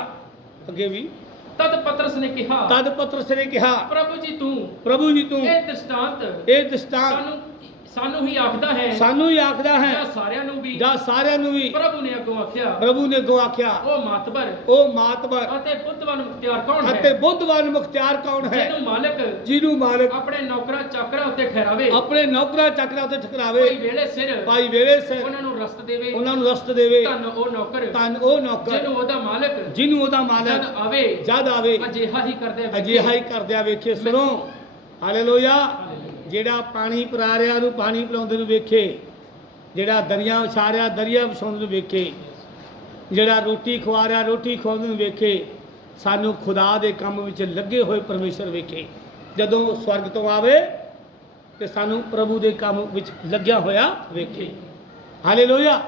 A: ਅੱਗੇ ਵੀ।
B: ਤਦ ਪਤਰਸ ਨੇ ਕਿਹਾ
A: ਤਦ ਪਤਰਸ ਨੇ ਕਿਹਾ
B: ਪ੍ਰਭੂ ਜੀ ਤੂੰ
A: ਪ੍ਰਭੂ ਜੀ ਤੂੰ
B: ਇਹ ਦ੍ਰਿਸ਼ਟਾਂਤ
A: ਇਹ ਦਸਤਾਨ
B: ਸਾਨੂੰ ਸਾਨੂੰ ਹੀ ਆਖਦਾ ਹੈ
A: ਸਾਨੂੰ ਹੀ ਆਖਦਾ ਹੈ
B: ਜਾਂ ਸਾਰਿਆਂ ਨੂੰ ਵੀ
A: ਜਾਂ ਸਾਰਿਆਂ ਨੂੰ ਵੀ
B: ਪ੍ਰਭੂ ਨੇ ਅੱਗੋਂ ਆਖਿਆ।
A: ਪ੍ਰਭੂ ਨੇ ਅੱਗੋਂ ਆਖਿਆ।
B: ਉਹ ਮਾਤਬਰ।
A: ਉਹ ਮਾਤਬਰ।
B: ਅਤੇ ਬੁੱਧਵਾਨ ਮੁਖਤਿਆਰ ਕੌਣ
A: ਅਤੇ
B: ਹੈ
A: ਬੁੱਧਵਾਨ ਮੁਖਤਿਆਰ ਕੌਣ ਹੈ?
B: ਜਿਹਨੂੰ ਮਾਲਕ
A: ਜਿਹਨੂੰ ਮਾਲਕ
B: ਆਪਣੇ ਨੌਕਰਾਂ ਚਾਕਰਾਂ ਉੱਤੇ ਠਹਿਰਾਵੇ।
A: ਆਪਣੇ ਨੌਕਰਾਂ ਚੱਕਰਾਂ ਉੱਤੇ ਠਕਰਾਵੇ
B: ਕੋਈ ਵੇਲੇ ਸਿਰ।
A: ਭਾਈ ਵੇਲੇ ਸਿਰ।
B: ਉਹਨਾਂ ਨੂੰ ਰਸਤ ਦੇਵੇ।
A: ਉਹਨਾਂ ਨੂੰ ਰਸਤ ਦੇਵੇ।
B: ਧੰਨ ਉਹ ਨੌਕਰ।
A: ਤਨ ਉਹ ਨੌਕਰ।
B: ਜਿਹਨੂੰ ਉਹਦਾ ਮਾਲਕ।
A: ਜਿਹਨੂੰ ਉਹਦਾ
B: ਜਦ
A: ਮਾਲਕ
B: ਆਵੇ
A: ਜਦ ਆਵੇ।
B: ਅਜਿਹਾ ਹੀ ਕਰਦੇ।
A: ਅਜਿਹਾ ਹੀ ਕਰਦਿਆਂ ਵੇਖੇ। ਸੁਣੋ।
B: ਹਾਲੇਲੂਇਆ।
A: ਜਿਹੜਾ ਪਾਣੀ ਪਿਲਾ ਰਿਹਾ ਨੂੰ ਪਾਣੀ ਪਿਲਾਉਂਦੇ ਨੂੰ ਵੇਖੇ ਜਿਹੜਾ ਦਰਿਆ ਵਿਛਾ ਰਿਹਾ ਦਰਿਆ ਵਿਛਾਉਂਦੇ ਨੂੰ ਵੇਖੇ ਜਿਹੜਾ ਰੋਟੀ ਖਵਾ ਰਿਹਾ ਰੋਟੀ ਖਵਾਉਂਦੇ ਨੂੰ ਵੇਖੇ ਸਾਨੂੰ ਖੁਦਾ ਦੇ ਕੰਮ ਵਿੱਚ ਲੱਗੇ ਹੋਏ ਪਰਮੇਸ਼ਰ ਵੇਖੇ। ਜਦੋਂ ਸਵਰਗ ਤੋਂ ਆਵੇ ਤੇ ਸਾਨੂੰ ਪ੍ਰਭੂ ਦੇ ਕੰਮ ਵਿੱਚ ਲੱਗਿਆ ਹੋਇਆ ਵੇਖੇ। ਹਾਲੇਲੂਇਆ।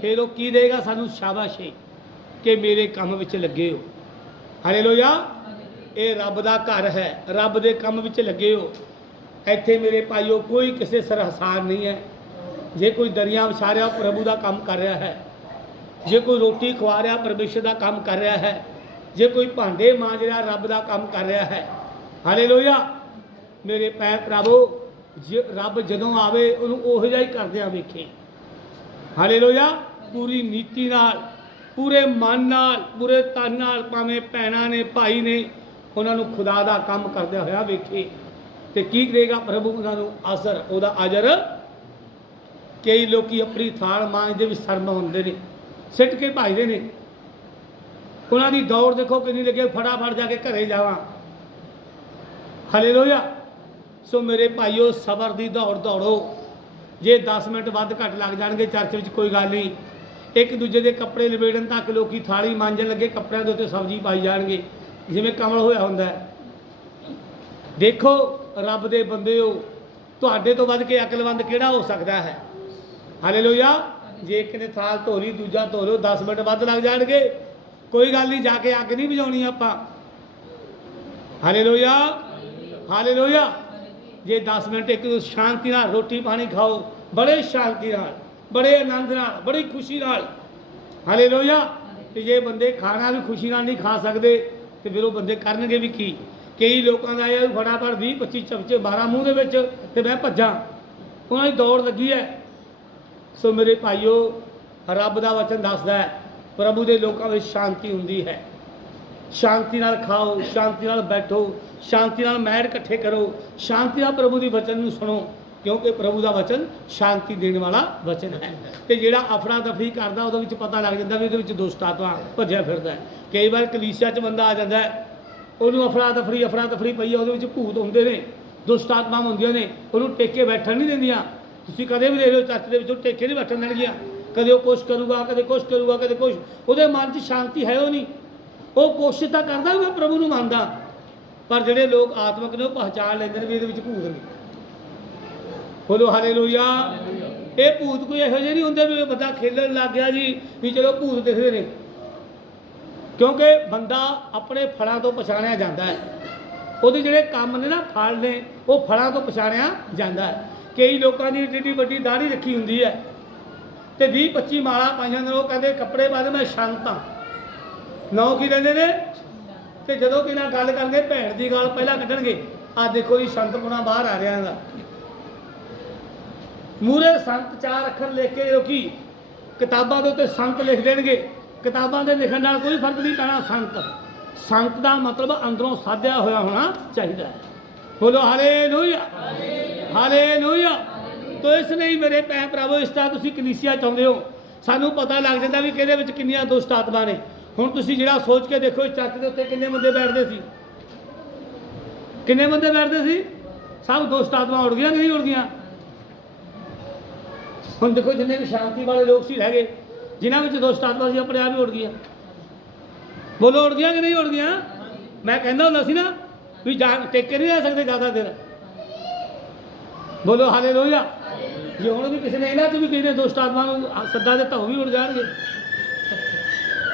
A: ਫਿਰ ਉਹ ਕੀ ਦੇਗਾ ਸਾਨੂੰ ਸ਼ਾਬਾਸ਼ੇ ਕਿ ਮੇਰੇ ਕੰਮ ਵਿੱਚ ਲੱਗੇ ਹੋ। ਹਾਲੇਲੂਇਆ। ਇਹ ਰੱਬ ਦਾ ਘਰ ਹੈ। ਰੱਬ ਦੇ ਕੰਮ ਵਿੱਚ ਲੱਗੇ ਹੋ। ਇੱਥੇ ਮੇਰੇ ਭਾਈਓ, ਕੋਈ ਕਿਸੇ ਸਰਹਸਾਰ ਨਹੀਂ ਹੈ। ਜੇ ਕੋਈ ਦਰਿਆ ਵਿਛਾ ਰਿਹਾ ਪ੍ਰਭੂ ਦਾ ਕੰਮ ਕਰ ਰਿਹਾ ਹੈ। ਜੇ ਕੋਈ ਰੋਟੀ ਖਵਾ ਰਿਹਾ ਪਰਮੇਸ਼ਰ ਦਾ ਕੰਮ ਕਰ ਰਿਹਾ ਹੈ। ਜੇ ਕੋਈ ਭਾਂਡੇ ਮਾਂਜ ਰਿਹਾ, ਰੱਬ ਦਾ ਕੰਮ ਕਰ ਰਿਹਾ ਹੈ। ਹਾਲੇਲੂਇਆ। ਮੇਰੇ ਪੈ ਪ੍ਰਭੂ ਜੇ ਰੱਬ ਜਦੋਂ ਆਵੇ, ਉਹਨੂੰ ਉਹੋ ਜਿਹਾ ਹੀ ਕਰਦਿਆਂ ਵੇਖੇ। ਹਾਲੇਲੂਇਆ। ਪੂਰੀ ਨੀਤੀ ਨਾਲ, ਪੂਰੇ ਮਨ ਨਾਲ, ਪੂਰੇ ਤਨ ਨਾਲ, ਭਾਵੇਂ ਭੈਣਾਂ ਨੇ, ਭਾਈ ਨੇ, ਉਹਨਾਂ ਨੂੰ ਖੁਦਾ ਦਾ ਕੰਮ ਕਰਦਿਆਂ ਹੋਇਆ ਵੇਖੇ। ਤੇ ਕੀ ਕਰੇਗਾ ਪ੍ਰਭੂ ਉਹਨਾਂ ਨੂੰ ਅਸਰ ਉਹਦਾ ਅਜਰ ਕਈ ਲੋਕੀ ਆਪਣੀ ਥਾਲ ਮਾਂਜਦੇ ਵੀ ਸ਼ਰਮ ਹੁੰਦੇ ਨੇ, ਸਿੱਟ ਕੇ ਭਜਦੇ ਨੇ। ਉਹਨਾਂ ਦੀ ਦੌੜ ਦੇਖੋ ਕਿੰਨੀ ਲੱਗੇ, ਫਟਾਫਟ ਜਾ ਕੇ ਘਰੇ ਜਾਵਾਂ। ਹਾਲੇਲੂਇਆ। ਸੋ ਮੇਰੇ ਭਾਈਓ, ਸਬਰ ਦੀ ਦੌੜ ਦੌੜੋ। ਜੇ 10 ਮਿੰਟ ਵੱਧ ਘੱਟ ਲੱਗ ਜਾਣਗੇ, ਚਰਚ ਵਿੱਚ ਕੋਈ ਗੱਲ ਨਹੀਂ। ਇੱਕ ਦੂਜੇ ਦੇ ਕੱਪੜੇ ਲਵੇੜਨ ਤੱਕ ਲੋਕੀ ਥਾਲੀ ਮਾਂਜਣ ਲੱਗੇ, ਕੱਪੜਿਆਂ ਦੇ ਉੱਤੇ ਸਬਜ਼ੀ ਪਾਈ ਜਾਣਗੇ। ਜਿਵੇਂ ਕਮਲ ਹੋਇਆ ਹੁੰਦਾ ਦੇਖੋ ਰੱਬ ਦੇ ਬੰਦੇ ਹੋ। ਤੁਹਾਡੇ ਤੋਂ ਵੱਧ ਕੇ ਅਕਲਵੰਦ ਕਿਹੜਾ ਹੋ ਸਕਦਾ ਹੈ? ਹਾਲੇਲੂਇਆ ਜੇ ਇੱਕ ਨੇ ਥਾਲ ਧੋ ਦੂਜਾ ਧੋ ਲਿਓ 10 ਮਿੰਟ ਵੱਧ ਲੱਗ ਜਾਣਗੇ। ਕੋਈ ਗੱਲ ਨਹੀਂ, ਜਾ ਕੇ ਅੱਗ ਨਹੀਂ ਬੁਝਾਉਣੀ ਆਪਾਂ। ਹਾਲੇਲੂਇਆ ਹਾਲੇਲੂਇਆ ਜੇ 10 ਮਿੰਟ ਇੱਕ ਸ਼ਾਂਤੀ ਨਾਲ ਰੋਟੀ ਪਾਣੀ ਖਾਓ, ਬੜੇ ਸ਼ਾਂਤੀ ਨਾਲ, ਬੜੇ ਆਨੰਦ ਨਾਲ, ਬੜੀ ਖੁਸ਼ੀ ਨਾਲ। ਹਾਲੇਲੂਇਆ ਤੇ ਜੇ ਬੰਦੇ ਖਾਣਾ ਵੀ ਖੁਸ਼ੀ ਨਾਲ ਨਹੀਂ ਖਾ ਸਕਦੇ, ਤੇ ਫਿਰ ਉਹ ਬੰਦੇ ਕਰਨਗੇ ਵੀ ਕੀ? ਕਈ ਲੋਕਾਂ ਦਾ ਇਹ ਫਟਾਫਟ 20 25 ਚਮਚੇ 12 ਮੂੰਹ ਦੇ ਵਿੱਚ ਤੇ ਮੈਂ ਭੱਜਾਂ। ਉਹਨਾਂ ਦੀ ਦੌੜ ਲੱਗੀ ਹੈ। ਸੋ ਮੇਰੇ ਭਾਈਓ, ਰੱਬ ਦਾ ਵਚਨ ਦੱਸਦਾ ਹੈ, ਪ੍ਰਭੂ ਦੇ ਲੋਕਾਂ ਵਿੱਚ ਸ਼ਾਂਤੀ ਹੁੰਦੀ ਹੈ। ਸ਼ਾਂਤੀ ਨਾਲ ਖਾਓ, ਸ਼ਾਂਤੀ ਨਾਲ ਬੈਠੋ, ਸ਼ਾਂਤੀ ਨਾਲ ਮਹਿਰ ਇਕੱਠੇ ਕਰੋ, ਸ਼ਾਂਤੀ ਨਾਲ ਪ੍ਰਭੂ ਦੀ ਵਚਨ ਨੂੰ ਸੁਣੋ, ਕਿਉਂਕਿ ਪ੍ਰਭੂ ਦਾ ਵਚਨ ਸ਼ਾਂਤੀ ਦੇਣ ਵਾਲਾ ਵਚਨ ਹੈ। ਤੇ ਜਿਹੜਾ ਅਫੜਾ ਦਫਰੀ ਕਰਦਾ, ਉਹਦੇ ਵਿੱਚ ਪਤਾ ਲੱਗ ਜਾਂਦਾ ਵੀ ਉਹਦੇ ਵਿੱਚ ਦੁਸ਼ਟ ਆਤਮਾ ਭੱਜਿਆ ਫਿਰਦਾ ਹੈ। ਕਈ ਵਾਰ ਕਲੀਸਿਆ 'ਚ ਬੰਦਾ ਆ ਜਾਂਦਾ ਹੈ ਉਹਨੂੰ ਅਫੜਾ ਦਫੜੀ ਅਫੜਾ ਦਫੜੀ ਪਈ ਹੈ ਉਹਦੇ ਵਿੱਚ ਭੂਤ ਹੁੰਦੇ ਨੇ ਦੁਸ਼ਟ ਆਤਮਾ ਹੁੰਦੀਆਂ ਨੇ ਉਹਨੂੰ ਟੇਕੇ ਬੈਠਣ ਨਹੀਂ ਦਿੰਦੀਆਂ। ਤੁਸੀਂ ਕਦੇ ਵੀ ਦੇਖ ਲਓ ਚਰਚ ਦੇ ਵਿੱਚ ਉਹ ਟੇਕੇ ਨਹੀਂ ਬੈਠਣ ਦੇਣਗੀਆਂ। ਕਦੇ ਉਹ ਕੁਛ ਕਰੂਗਾ ਕਦੇ ਕੁਛ ਕਰੂਗਾ ਕਦੇ ਕੁਛ। ਉਹਦੇ ਮਨ 'ਚ ਸ਼ਾਂਤੀ ਹੈ ਉਹ ਨਹੀਂ। ਉਹ ਕੋਸ਼ਿਸ਼ ਤਾਂ ਕਰਦਾ ਵੀ ਮੈਂ ਪ੍ਰਭੂ ਨੂੰ ਮੰਨਦਾ। ਪਰ ਜਿਹੜੇ ਲੋਕ ਆਤਮਿਕ ਨੇ ਉਹ ਪਹਿਚਾਨ ਲੈਂਦੇ ਨੇ ਵੀ ਇਹਦੇ ਵਿੱਚ ਭੂਤ ਨੇ ਬੋਲੋ ਹਾਲੇਲੂਇਆ। ਇਹ ਭੂਤ ਕੋਈ ਇਹੋ ਜਿਹੇ ਨਹੀਂ ਹੁੰਦੇ ਵੀ ਬੰਦਾ ਖੇਲਣ ਲੱਗ ਗਿਆ ਜੀ ਵੀ ਚਲੋ ਭੂਤ ਦਿਖਦੇ ਨੇ। ਕਿਉਂਕਿ ਬੰਦਾ ਆਪਣੇ ਫਲਾਂ ਤੋਂ ਪਛਾਣਿਆ ਜਾਂਦਾ ਹੈ। ਉਹਦੇ ਜਿਹੜੇ ਕੰਮ ਨੇ ਨਾ, ਫਲ ਨੇ, ਉਹ ਫਲਾਂ ਤੋਂ ਪਛਾਣਿਆ ਜਾਂਦਾ ਹੈ। ਕਈ ਲੋਕਾਂ ਦੀ ਏਡੀ ਵੱਡੀ ਦਾੜੀ ਰੱਖੀ ਹੁੰਦੀ ਹੈ। ਤੇ 20 25 ਮਾਲਾ ਪਾਈਆਂ ਨੇ, ਉਹ ਕਹਿੰਦੇ ਕੱਪੜੇ ਪਾ ਦੇ, ਮੈਂ ਸ਼ਾਂਤ ਹਾਂ। ਨੌ ਕੀ ਕਹਿੰਦੇ ਨੇ? ਤੇ ਜਦੋਂ ਕਿ ਨਾਲ ਗੱਲ ਕਰਨਗੇ ਭੈਣ ਦੀ ਗੱਲ ਪਹਿਲਾਂ ਕੱਢਣਗੇ। ਆ ਦੇਖੋ ਜੀ ਸੰਤਪੁਣਾ ਬਾਹਰ ਆ ਰਿਹਾ ਇਹਦਾ। ਮੂਰੇ ਸੰਤ ਚਾਰ ਅੱਖਰ ਲਿਖ ਕੇ ਲੋਕੀ ਕਿਤਾਬਾਂ ਦੇ ਉੱਤੇ ਸੰਤ ਲਿਖ ਦੇਣਗੇ। ਕਿਤਾਬਾਂ ਦੇ ਲਿਖਣ ਨਾਲ ਕੋਈ ਫ਼ਰਕ ਨਹੀਂ ਪੈਣਾ ਸੰਤ ਸੰਤ ਦਾ ਮਤਲਬ ਅੰਦਰੋਂ ਸਾਧਿਆ ਹੋਇਆ ਹੋਣਾ ਚਾਹੀਦਾ ਹੈ। ਬੋਲੋ, ਹਾਲੇਲੂਇਆ। ਹਾਲੇਲੂਇਆ। ਤੋ ਇਸ ਲਈ ਮੇਰੇ ਭੈਣ ਭਰਾਵੋ, ਇਸ ਤਰ੍ਹਾਂ ਤੁਸੀਂ ਕਲੀਸਿਆ ਚਾਹੁੰਦੇ ਹੋ, ਸਾਨੂੰ ਪਤਾ ਲੱਗ ਜਾਂਦਾ ਵੀ ਕਿਹਦੇ ਵਿੱਚ ਕਿੰਨੀਆਂ ਦੁਸ਼ਟ ਆਤਮਾ ਨੇ। ਹੁਣ ਤੁਸੀਂ ਜਿਹੜਾ ਸੋਚ ਕੇ ਦੇਖੋ, ਇਸ ਚੱਕ ਦੇ ਉੱਤੇ ਕਿੰਨੇ ਬੰਦੇ ਬੈਠਦੇ ਸੀ? ਕਿੰਨੇ ਬੰਦੇ ਬੈਠਦੇ ਸੀ? ਸਭ ਦੁਸ਼ਟ ਆਤਮਾ ਉੜ ਗਈਆਂ ਕਿ ਨਹੀਂ ਉੜ ਗਈਆਂ? ਹੁਣ ਦੇਖੋ, ਜਿੰਨੇ ਵੀ ਸ਼ਾਂਤੀ ਵਾਲੇ ਲੋਕ ਸੀ, ਰਹਿ ਗਏ। ਜਿਨ੍ਹਾਂ ਵਿੱਚ ਦੁਸ਼ਟ ਆਤਮਾ ਸੀ ਆਪਣੇ ਆਪ ਹੀ ਉੜ ਗਈਆਂ। ਬੋਲੋ, ਉੜ ਗਈਆਂ ਕਿ ਨਹੀਂ ਉੜ ਗਈਆਂ? ਮੈਂ ਕਹਿੰਦਾ ਹੁੰਦਾ ਸੀ ਨਾ ਵੀ ਜਾ ਟੇਕੇ ਨਹੀਂ ਰਹਿ ਸਕਦੇ ਜ਼ਿਆਦਾ ਦੇਰ। ਬੋਲੋ, ਹਾਲੇਲੂਇਆ। ਜੇ ਹੁਣ ਵੀ ਕਿਸੇ ਨੇ ਇਹਨਾਂ ਤੋਂ ਵੀ ਕਿਸੇ ਨੇ ਦੁਸ਼ਟ ਆਤਮਾ ਨੂੰ ਸੱਦਾ ਦਿੱਤਾ, ਉਹ ਵੀ ਉੜ ਜਾਣਗੇ।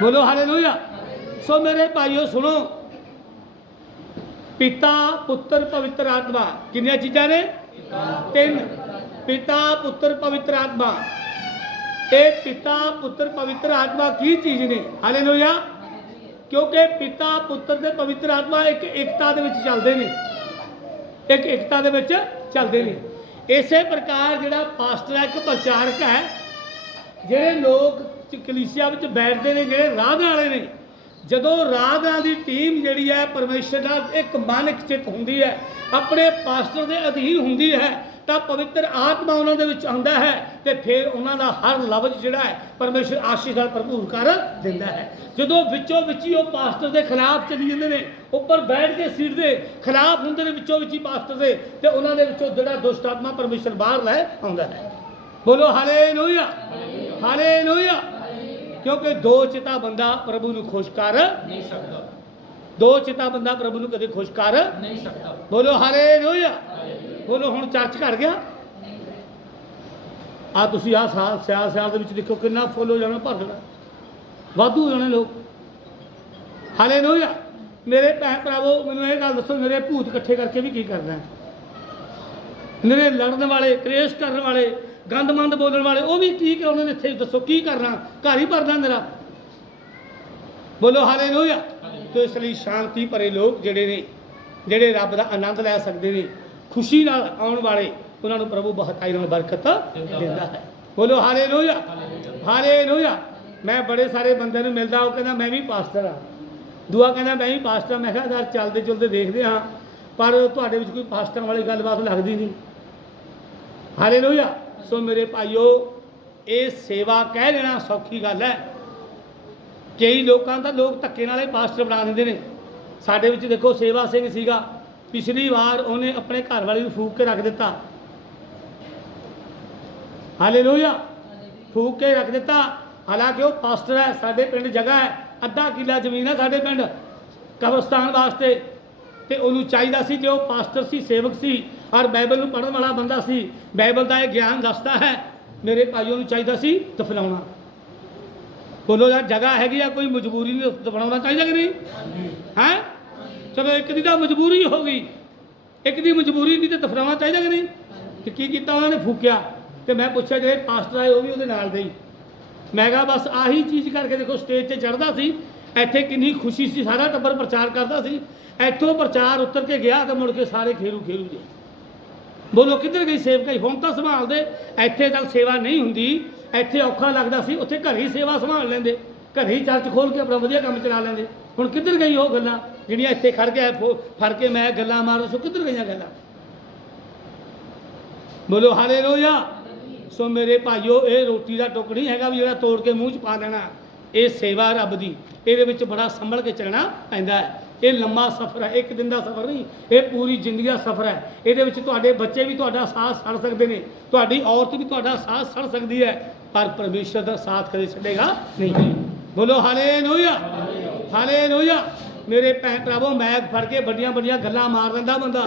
A: ਬੋਲੋ, ਹਾਲੇਲੂਇਆ। ਸੋ ਮੇਰੇ ਭਾਈਓ, ਸੁਣੋ। ਪਿਤਾ, ਪੁੱਤਰ, ਪਵਿੱਤਰ ਆਤਮਾ। ਕਿੰਨੀਆਂ ਚੀਜ਼ਾਂ ਨੇ? ਤਿੰਨ। ਪਿਤਾ, ਪੁੱਤਰ, ਪਵਿੱਤਰ ਆਤਮਾ। ਇਹ ਪਿਤਾ, ਪੁੱਤਰ, ਪਵਿੱਤਰ ਆਤਮਾ ਕੀ ਚੀਜ਼ ਨੇ? ਹਾਲੇਲੂਇਆ ਕਿਉਂਕਿ ਪਿਤਾ, ਪੁੱਤਰ ਤੇ ਪਵਿੱਤਰ ਆਤਮਾ ਇੱਕ ਇਕਤਾ ਦੇ ਵਿੱਚ ਚੱਲਦੇ ਨੇ। ਇੱਕ ਇਕਤਾ ਦੇ ਵਿੱਚ ਚੱਲਦੇ ਨੇ। ਇਸੇ ਪ੍ਰਕਾਰ ਜਿਹੜਾ ਪਾਸਟਰ ਹੈ, ਇੱਕ ਪ੍ਰਚਾਰਕ ਹੈ, ਜਿਹੜੇ ਲੋਕ ਚ- ਕਲੀਸਿਆ ਵਿੱਚ ਬੈਠਦੇ ਨੇ, ਜਿਹੜੇ ਰਾਧ ਵਾਲੇ ਨੇ, ਜਦੋਂ ਰਾਧ ਦੀ ਟੀਮ ਜਿਹੜੀ ਹੈ, ਪਰਮੇਸ਼ਰ ਨਾਲ ਇੱਕ ਮਨ ਇੱਕ ਚਿੱਤ ਹੁੰਦੀ ਹੈ, ਆਪਣੇ ਪਾਸਟਰ ਦੇ ਅਧੀਨ ਹੁੰਦੀ ਹੈ ਤਾਂ ਪਵਿੱਤਰ ਆਤਮਾ ਉਹਨਾਂ ਦੇ ਵਿੱਚ ਆਉਂਦਾ ਹੈ ਤੇ ਫਿਰ ਉਹਨਾਂ ਦਾ ਹਰ ਲਫ਼ਜ਼ ਜਿਹੜਾ ਹੈ ਪਰਮੇਸ਼ਰ ਆਸ਼ੀਸ਼ ਨਾਲ ਭਰਪੂਰ ਕਰ ਦਿੰਦਾ ਹੈ। ਜਦੋਂ ਵਿੱਚੋਂ ਵਿੱਚ ਹੀ ਉਹ ਪਾਸਟਰ ਦੇ ਖਿਲਾਫ ਚਲੀ ਜਾਂਦੇ ਨੇ ਉੱਪਰ ਬੈਠ ਕੇ ਸੀਟ ਦੇ ਖਿਲਾਫ ਹੁੰਦੇ ਨੇ ਵਿੱਚੋਂ ਵਿੱਚ ਹੀ ਪਾਸਟਰ ਦੇ ਤੇ ਉਹਨਾਂ ਦੇ ਵਿੱਚੋਂ ਜਿਹੜਾ ਦੁਸ਼ਟ ਆਤਮਾ ਪਰਮੇਸ਼ਰ ਬਾਹਰ ਲੈ ਆਉਂਦਾ ਹੈ। ਬੋਲੋ ਹਾਲੇਲੂਇਆ ਹਾਲੇਲੂਇਆ। ਕਿਉਂਕਿ ਦੋ ਚਿਤਾ ਬੰਦਾ ਪ੍ਰਭੂ ਨੂੰ ਖੁਸ਼ ਕਰ
B: ਨਹੀਂ ਸਕਦਾ।
A: ਦੋ ਚਿਤਾ ਬੰਦਾ ਪ੍ਰਭੂ ਨੂੰ ਕਦੇ ਖੁਸ਼ ਕਰ
B: ਨਹੀਂ ਸਕਦਾ।
A: ਬੋਲੋ ਹਾਲੇਲੂਇਆ। ਬੋਲੋ, ਹੁਣ ਚਰਚ ਘੜ ਗਿਆ? ਆ ਤੁਸੀਂ ਆ ਸਾਲ ਸਿਆਲ ਸਿਆਲ ਦੇ ਵਿੱਚ ਦੇਖੋ ਕਿੰਨਾ ਫੁੱਲ ਹੋ ਜਾਣਾ ਭਰ ਦੇਣਾ। ਵਾਧੂ ਹੋ ਜਾਣੇ ਲੋਕ। ਹਾਲੇਲੂਇਆ ਮੇਰੇ ਭੈਣ ਭਰਾਵੋ, ਮੈਨੂੰ ਇਹ ਗੱਲ ਦੱਸੋ, ਮੇਰੇ ਭੂਤ ਇਕੱਠੇ ਕਰਕੇ ਵੀ ਕੀ ਕਰਨਾ ਹੈ? ਮੇਰੇ ਲੜਨ ਵਾਲੇ ਕ੍ਰੇਸ਼ ਕਰਨ ਵਾਲੇ, ਗੰਦਮੰਦ ਬੋਲਣ ਵਾਲੇ, ਉਹ ਵੀ ਕੀ ਕਰਾਉਣੇ ਨੇ ਇੱਥੇ? ਦੱਸੋ, ਕੀ ਕਰਨਾ? ਘਰ ਹੀ ਭਰਦਾ ਮੇਰਾ। ਬੋਲੋ ਹਾਲੇਲੂਇਆ ਤੋ ਇਸ ਲਈ ਸ਼ਾਂਤੀ ਭਰੇ ਲੋਕ ਜਿਹੜੇ ਨੇ, ਜਿਹੜੇ ਰੱਬ ਦਾ ਆਨੰਦ ਲੈ ਸਕਦੇ ਨੇ ਖੁਸ਼ੀ ਨਾਲ ਆਉਣ ਵਾਲੇ ਉਹਨਾਂ ਨੂੰ ਪ੍ਰਭੂ ਬਹੁਤਾਈ ਨਾਲ ਬਰਕਤ ਦਿੰਦਾ ਹੈ। ਬੋਲੋ ਹਾਲੇਲੂਇਆ। ਹਾਲੇਲੂਇਆ। ਮੈਂ ਬੜੇ ਸਾਰੇ ਬੰਦਿਆਂ ਨੂੰ ਮਿਲਦਾ ਉਹ ਕਹਿੰਦਾ ਮੈਂ ਵੀ ਪਾਸਟਰ ਆ ਦੂਆ ਕਹਿੰਦਾ ਮੈਂ ਵੀ ਪਾਸਟਰ। ਮੈਂ ਕਿਹਾ ਯਾਰ ਚੱਲਦੇ ਚੁਲਦੇ ਦੇਖਦੇ ਹਾਂ ਪਰ ਤੁਹਾਡੇ ਵਿੱਚ ਕੋਈ ਪਾਸਟਰ ਵਾਲੀ ਗੱਲਬਾਤ ਲੱਗਦੀ ਨਹੀਂ। ਹਾਲੇਲੂਇਆ। ਸੋ ਮੇਰੇ ਭਾਈਓ ਇਹ ਸੇਵਾ ਕਹਿ ਦੇਣਾ ਸੌਖੀ ਗੱਲ ਹੈ। ਕਈ ਲੋਕਾਂ ਦਾ ਲੋਕ ਧੱਕੇ ਨਾਲੇ ਪਾਸਟਰ ਬਣਾ ਦਿੰਦੇ ਨੇ। ਸਾਡੇ ਵਿੱਚ ਦੇਖੋ ਸੇਵਾ ਸਿੰਘ ਸੀਗਾ। ਪਿਛਲੀ ਵਾਰ ਉਹਨੇ ਆਪਣੇ ਘਰ ਵਾਲੀ ਨੂੰ ਫੂਕ ਕੇ ਰੱਖ ਦਿੱਤਾ। ਹਾਲੇਲੂਇਆ ਫੂਕ ਕੇ ਰੱਖ ਦਿੱਤਾ। ਹਾਲਾਂਕਿ ਉਹ ਪਾਸਟਰ ਹੈ, ਸਾਡੇ ਪਿੰਡ ਜਗ੍ਹਾ ਹੈ, ਅੱਧਾ ਕਿੱਲਾ ਜ਼ਮੀਨ ਹੈ ਸਾਡੇ ਪਿੰਡ ਕਬਰਸਤਾਨ ਵਾਸਤੇ। ਤੇ ਉਹਨੂੰ ਚਾਹੀਦਾ ਸੀ ਕਿ ਉਹ ਪਾਸਟਰ ਸੀ, ਸੇਵਕ ਸੀ ਔਰ ਬਾਈਬਲ ਨੂੰ ਪੜ੍ਹਨ ਵਾਲਾ ਬੰਦਾ ਸੀ। ਬਾਈਬਲ ਦਾ ਇਹ ਗਿਆਨ ਦੱਸਦਾ ਹੈ, ਮੇਰੇ ਭਾਈਓ ਨੂੰ ਚਾਹੀਦਾ ਸੀ ਦਫਨਾਉਣਾ। ਬੋਲੋ ਯਾਰ, ਜਗ੍ਹਾ ਹੈਗੀ ਆ, ਕੋਈ ਮਜਬੂਰੀ ਨਹੀਂ, ਦਫਨਾਉਣਾ ਚਾਹੀਦਾ ਕਿ ਨਹੀਂ? ਹੈ? ਚਲੋ ਇੱਕ ਦੀ ਤਾਂ ਮਜਬੂਰੀ ਹੋ ਗਈ। ਇੱਕ ਦੀ ਮਜਬੂਰੀ ਨਹੀਂ ਤੇ ਦਫਨਾਉਣਾ ਚਾਹੀਦਾ ਕਿ ਨਹੀਂ? ਤੇ ਕੀ ਕੀਤਾ ਉਹਨਾਂ ਨੇ? ਫੂਕਿਆ। ਤੇ ਮੈਂ ਪੁੱਛਿਆ ਜਿਹੜੇ ਪਾਸਟਰ ਆਏ, ਉਹ ਵੀ ਉਹਦੇ ਨਾਲ ਦੇ ਮੈਂ ਕਿਹਾ ਬਸ ਆਹੀ ਚੀਜ਼ ਕਰਕੇ ਦੇਖੋ ਸਟੇਜ ਤੇ ਚੜਦਾ ਸੀ। ਇੱਥੇ ਕਿੰਨੀ ਖੁਸ਼ੀ ਸੀ, ਸਾਰਾ ਟੱਬਰ ਪ੍ਰਚਾਰ ਕਰਦਾ ਸੀ। ਇੱਥੋਂ ਪ੍ਰਚਾਰ ਉੱਤਰ ਕੇ ਗਿਆ ਤੇ ਮੁੜ ਕੇ ਸਾਰੇ ਖੇਰੂ ਖੇਰੂ ਜੇ ਬੋਲੋ, ਕਿੱਧਰ ਗਈ ਸੇਵਕਾਈ ਹੁਣ ਤਾਂ ਸੰਭਾਲਦੇ ਇੱਥੇ ਚੱਲ ਸੇਵਾ ਨਹੀਂ ਹੁੰਦੀ। ਇੱਥੇ ਔਖਾ ਲੱਗਦਾ ਸੀ, ਉੱਥੇ ਘਰ ਹੀ ਸੇਵਾ ਸੰਭਾਲ ਲੈਂਦੇ। ਘਰ ਹੀ ਚਰਚ ਖੋਲ ਕੇ ਆਪਣਾ ਵਧੀਆ ਕੰਮ ਚਲਾ ਲੈਂਦੇ। ਹੁਣ ਕਿੱਧਰ ਗਈ ਉਹ ਗੱਲਾਂ? ਜਿਹੜੀਆਂ ਇੱਥੇ ਖੜ ਕੇ ਫੜ ਕੇ ਮੈਂ ਗੱਲਾਂ ਮਾਰ, ਸੋ ਕਿੱਧਰ ਗਈਆਂ ਗੱਲਾਂ? ਬੋਲੋ, ਹਾਲੇਲੂਇਆ। ਸੋ ਮੇਰੇ ਭਾਈਓ, ਇਹ ਰੋਟੀ ਦਾ ਟੁੱਕ ਨਹੀਂ ਹੈਗਾ ਵੀ ਜਿਹੜਾ ਤੋੜ ਕੇ ਮੂੰਹ 'ਚ ਪਾ ਦੇਣਾ। ਇਹ ਸੇਵਾ ਰੱਬ ਦੀ। ਇਹਦੇ ਵਿੱਚ ਬੜਾ ਸੰਭਲ ਕੇ ਚੱਲਣਾ ਪੈਂਦਾ ਹੈ। ਇਹ ਲੰਮਾ ਸਫ਼ਰ ਹੈ, ਇੱਕ ਦਿਨ ਦਾ ਸਫ਼ਰ ਨਹੀਂ, ਇਹ ਪੂਰੀ ਜ਼ਿੰਦਗੀ ਦਾ ਸਫ਼ਰ ਹੈ। ਇਹਦੇ ਵਿੱਚ ਤੁਹਾਡੇ ਬੱਚੇ ਵੀ ਤੁਹਾਡਾ ਸਾਥ ਛੱਡ ਸਕਦੇ ਨੇ। ਤੁਹਾਡੀ ਔਰਤ ਵੀ ਤੁਹਾਡਾ ਸਾਥ ਛੱਡ ਸਕਦੀ ਹੈ, ਪਰ ਪਰਮੇਸ਼ਰ ਦਾ ਸਾਥ ਕਦੇ ਛੱਡੇਗਾ ਨਹੀਂ। ਬੋਲੋ, ਹਾਲੇਲੂਇਆ। ਹਾਲੇਲੂਇਆ। ਮੇਰੇ ਭੈਣ ਭਰਾਵੋ ਮੈਗ ਫੜ ਕੇ ਵੱਡੀਆਂ ਵੱਡੀਆਂ ਗੱਲਾਂ ਮਾਰ ਲੈਂਦਾ ਬੰਦਾ।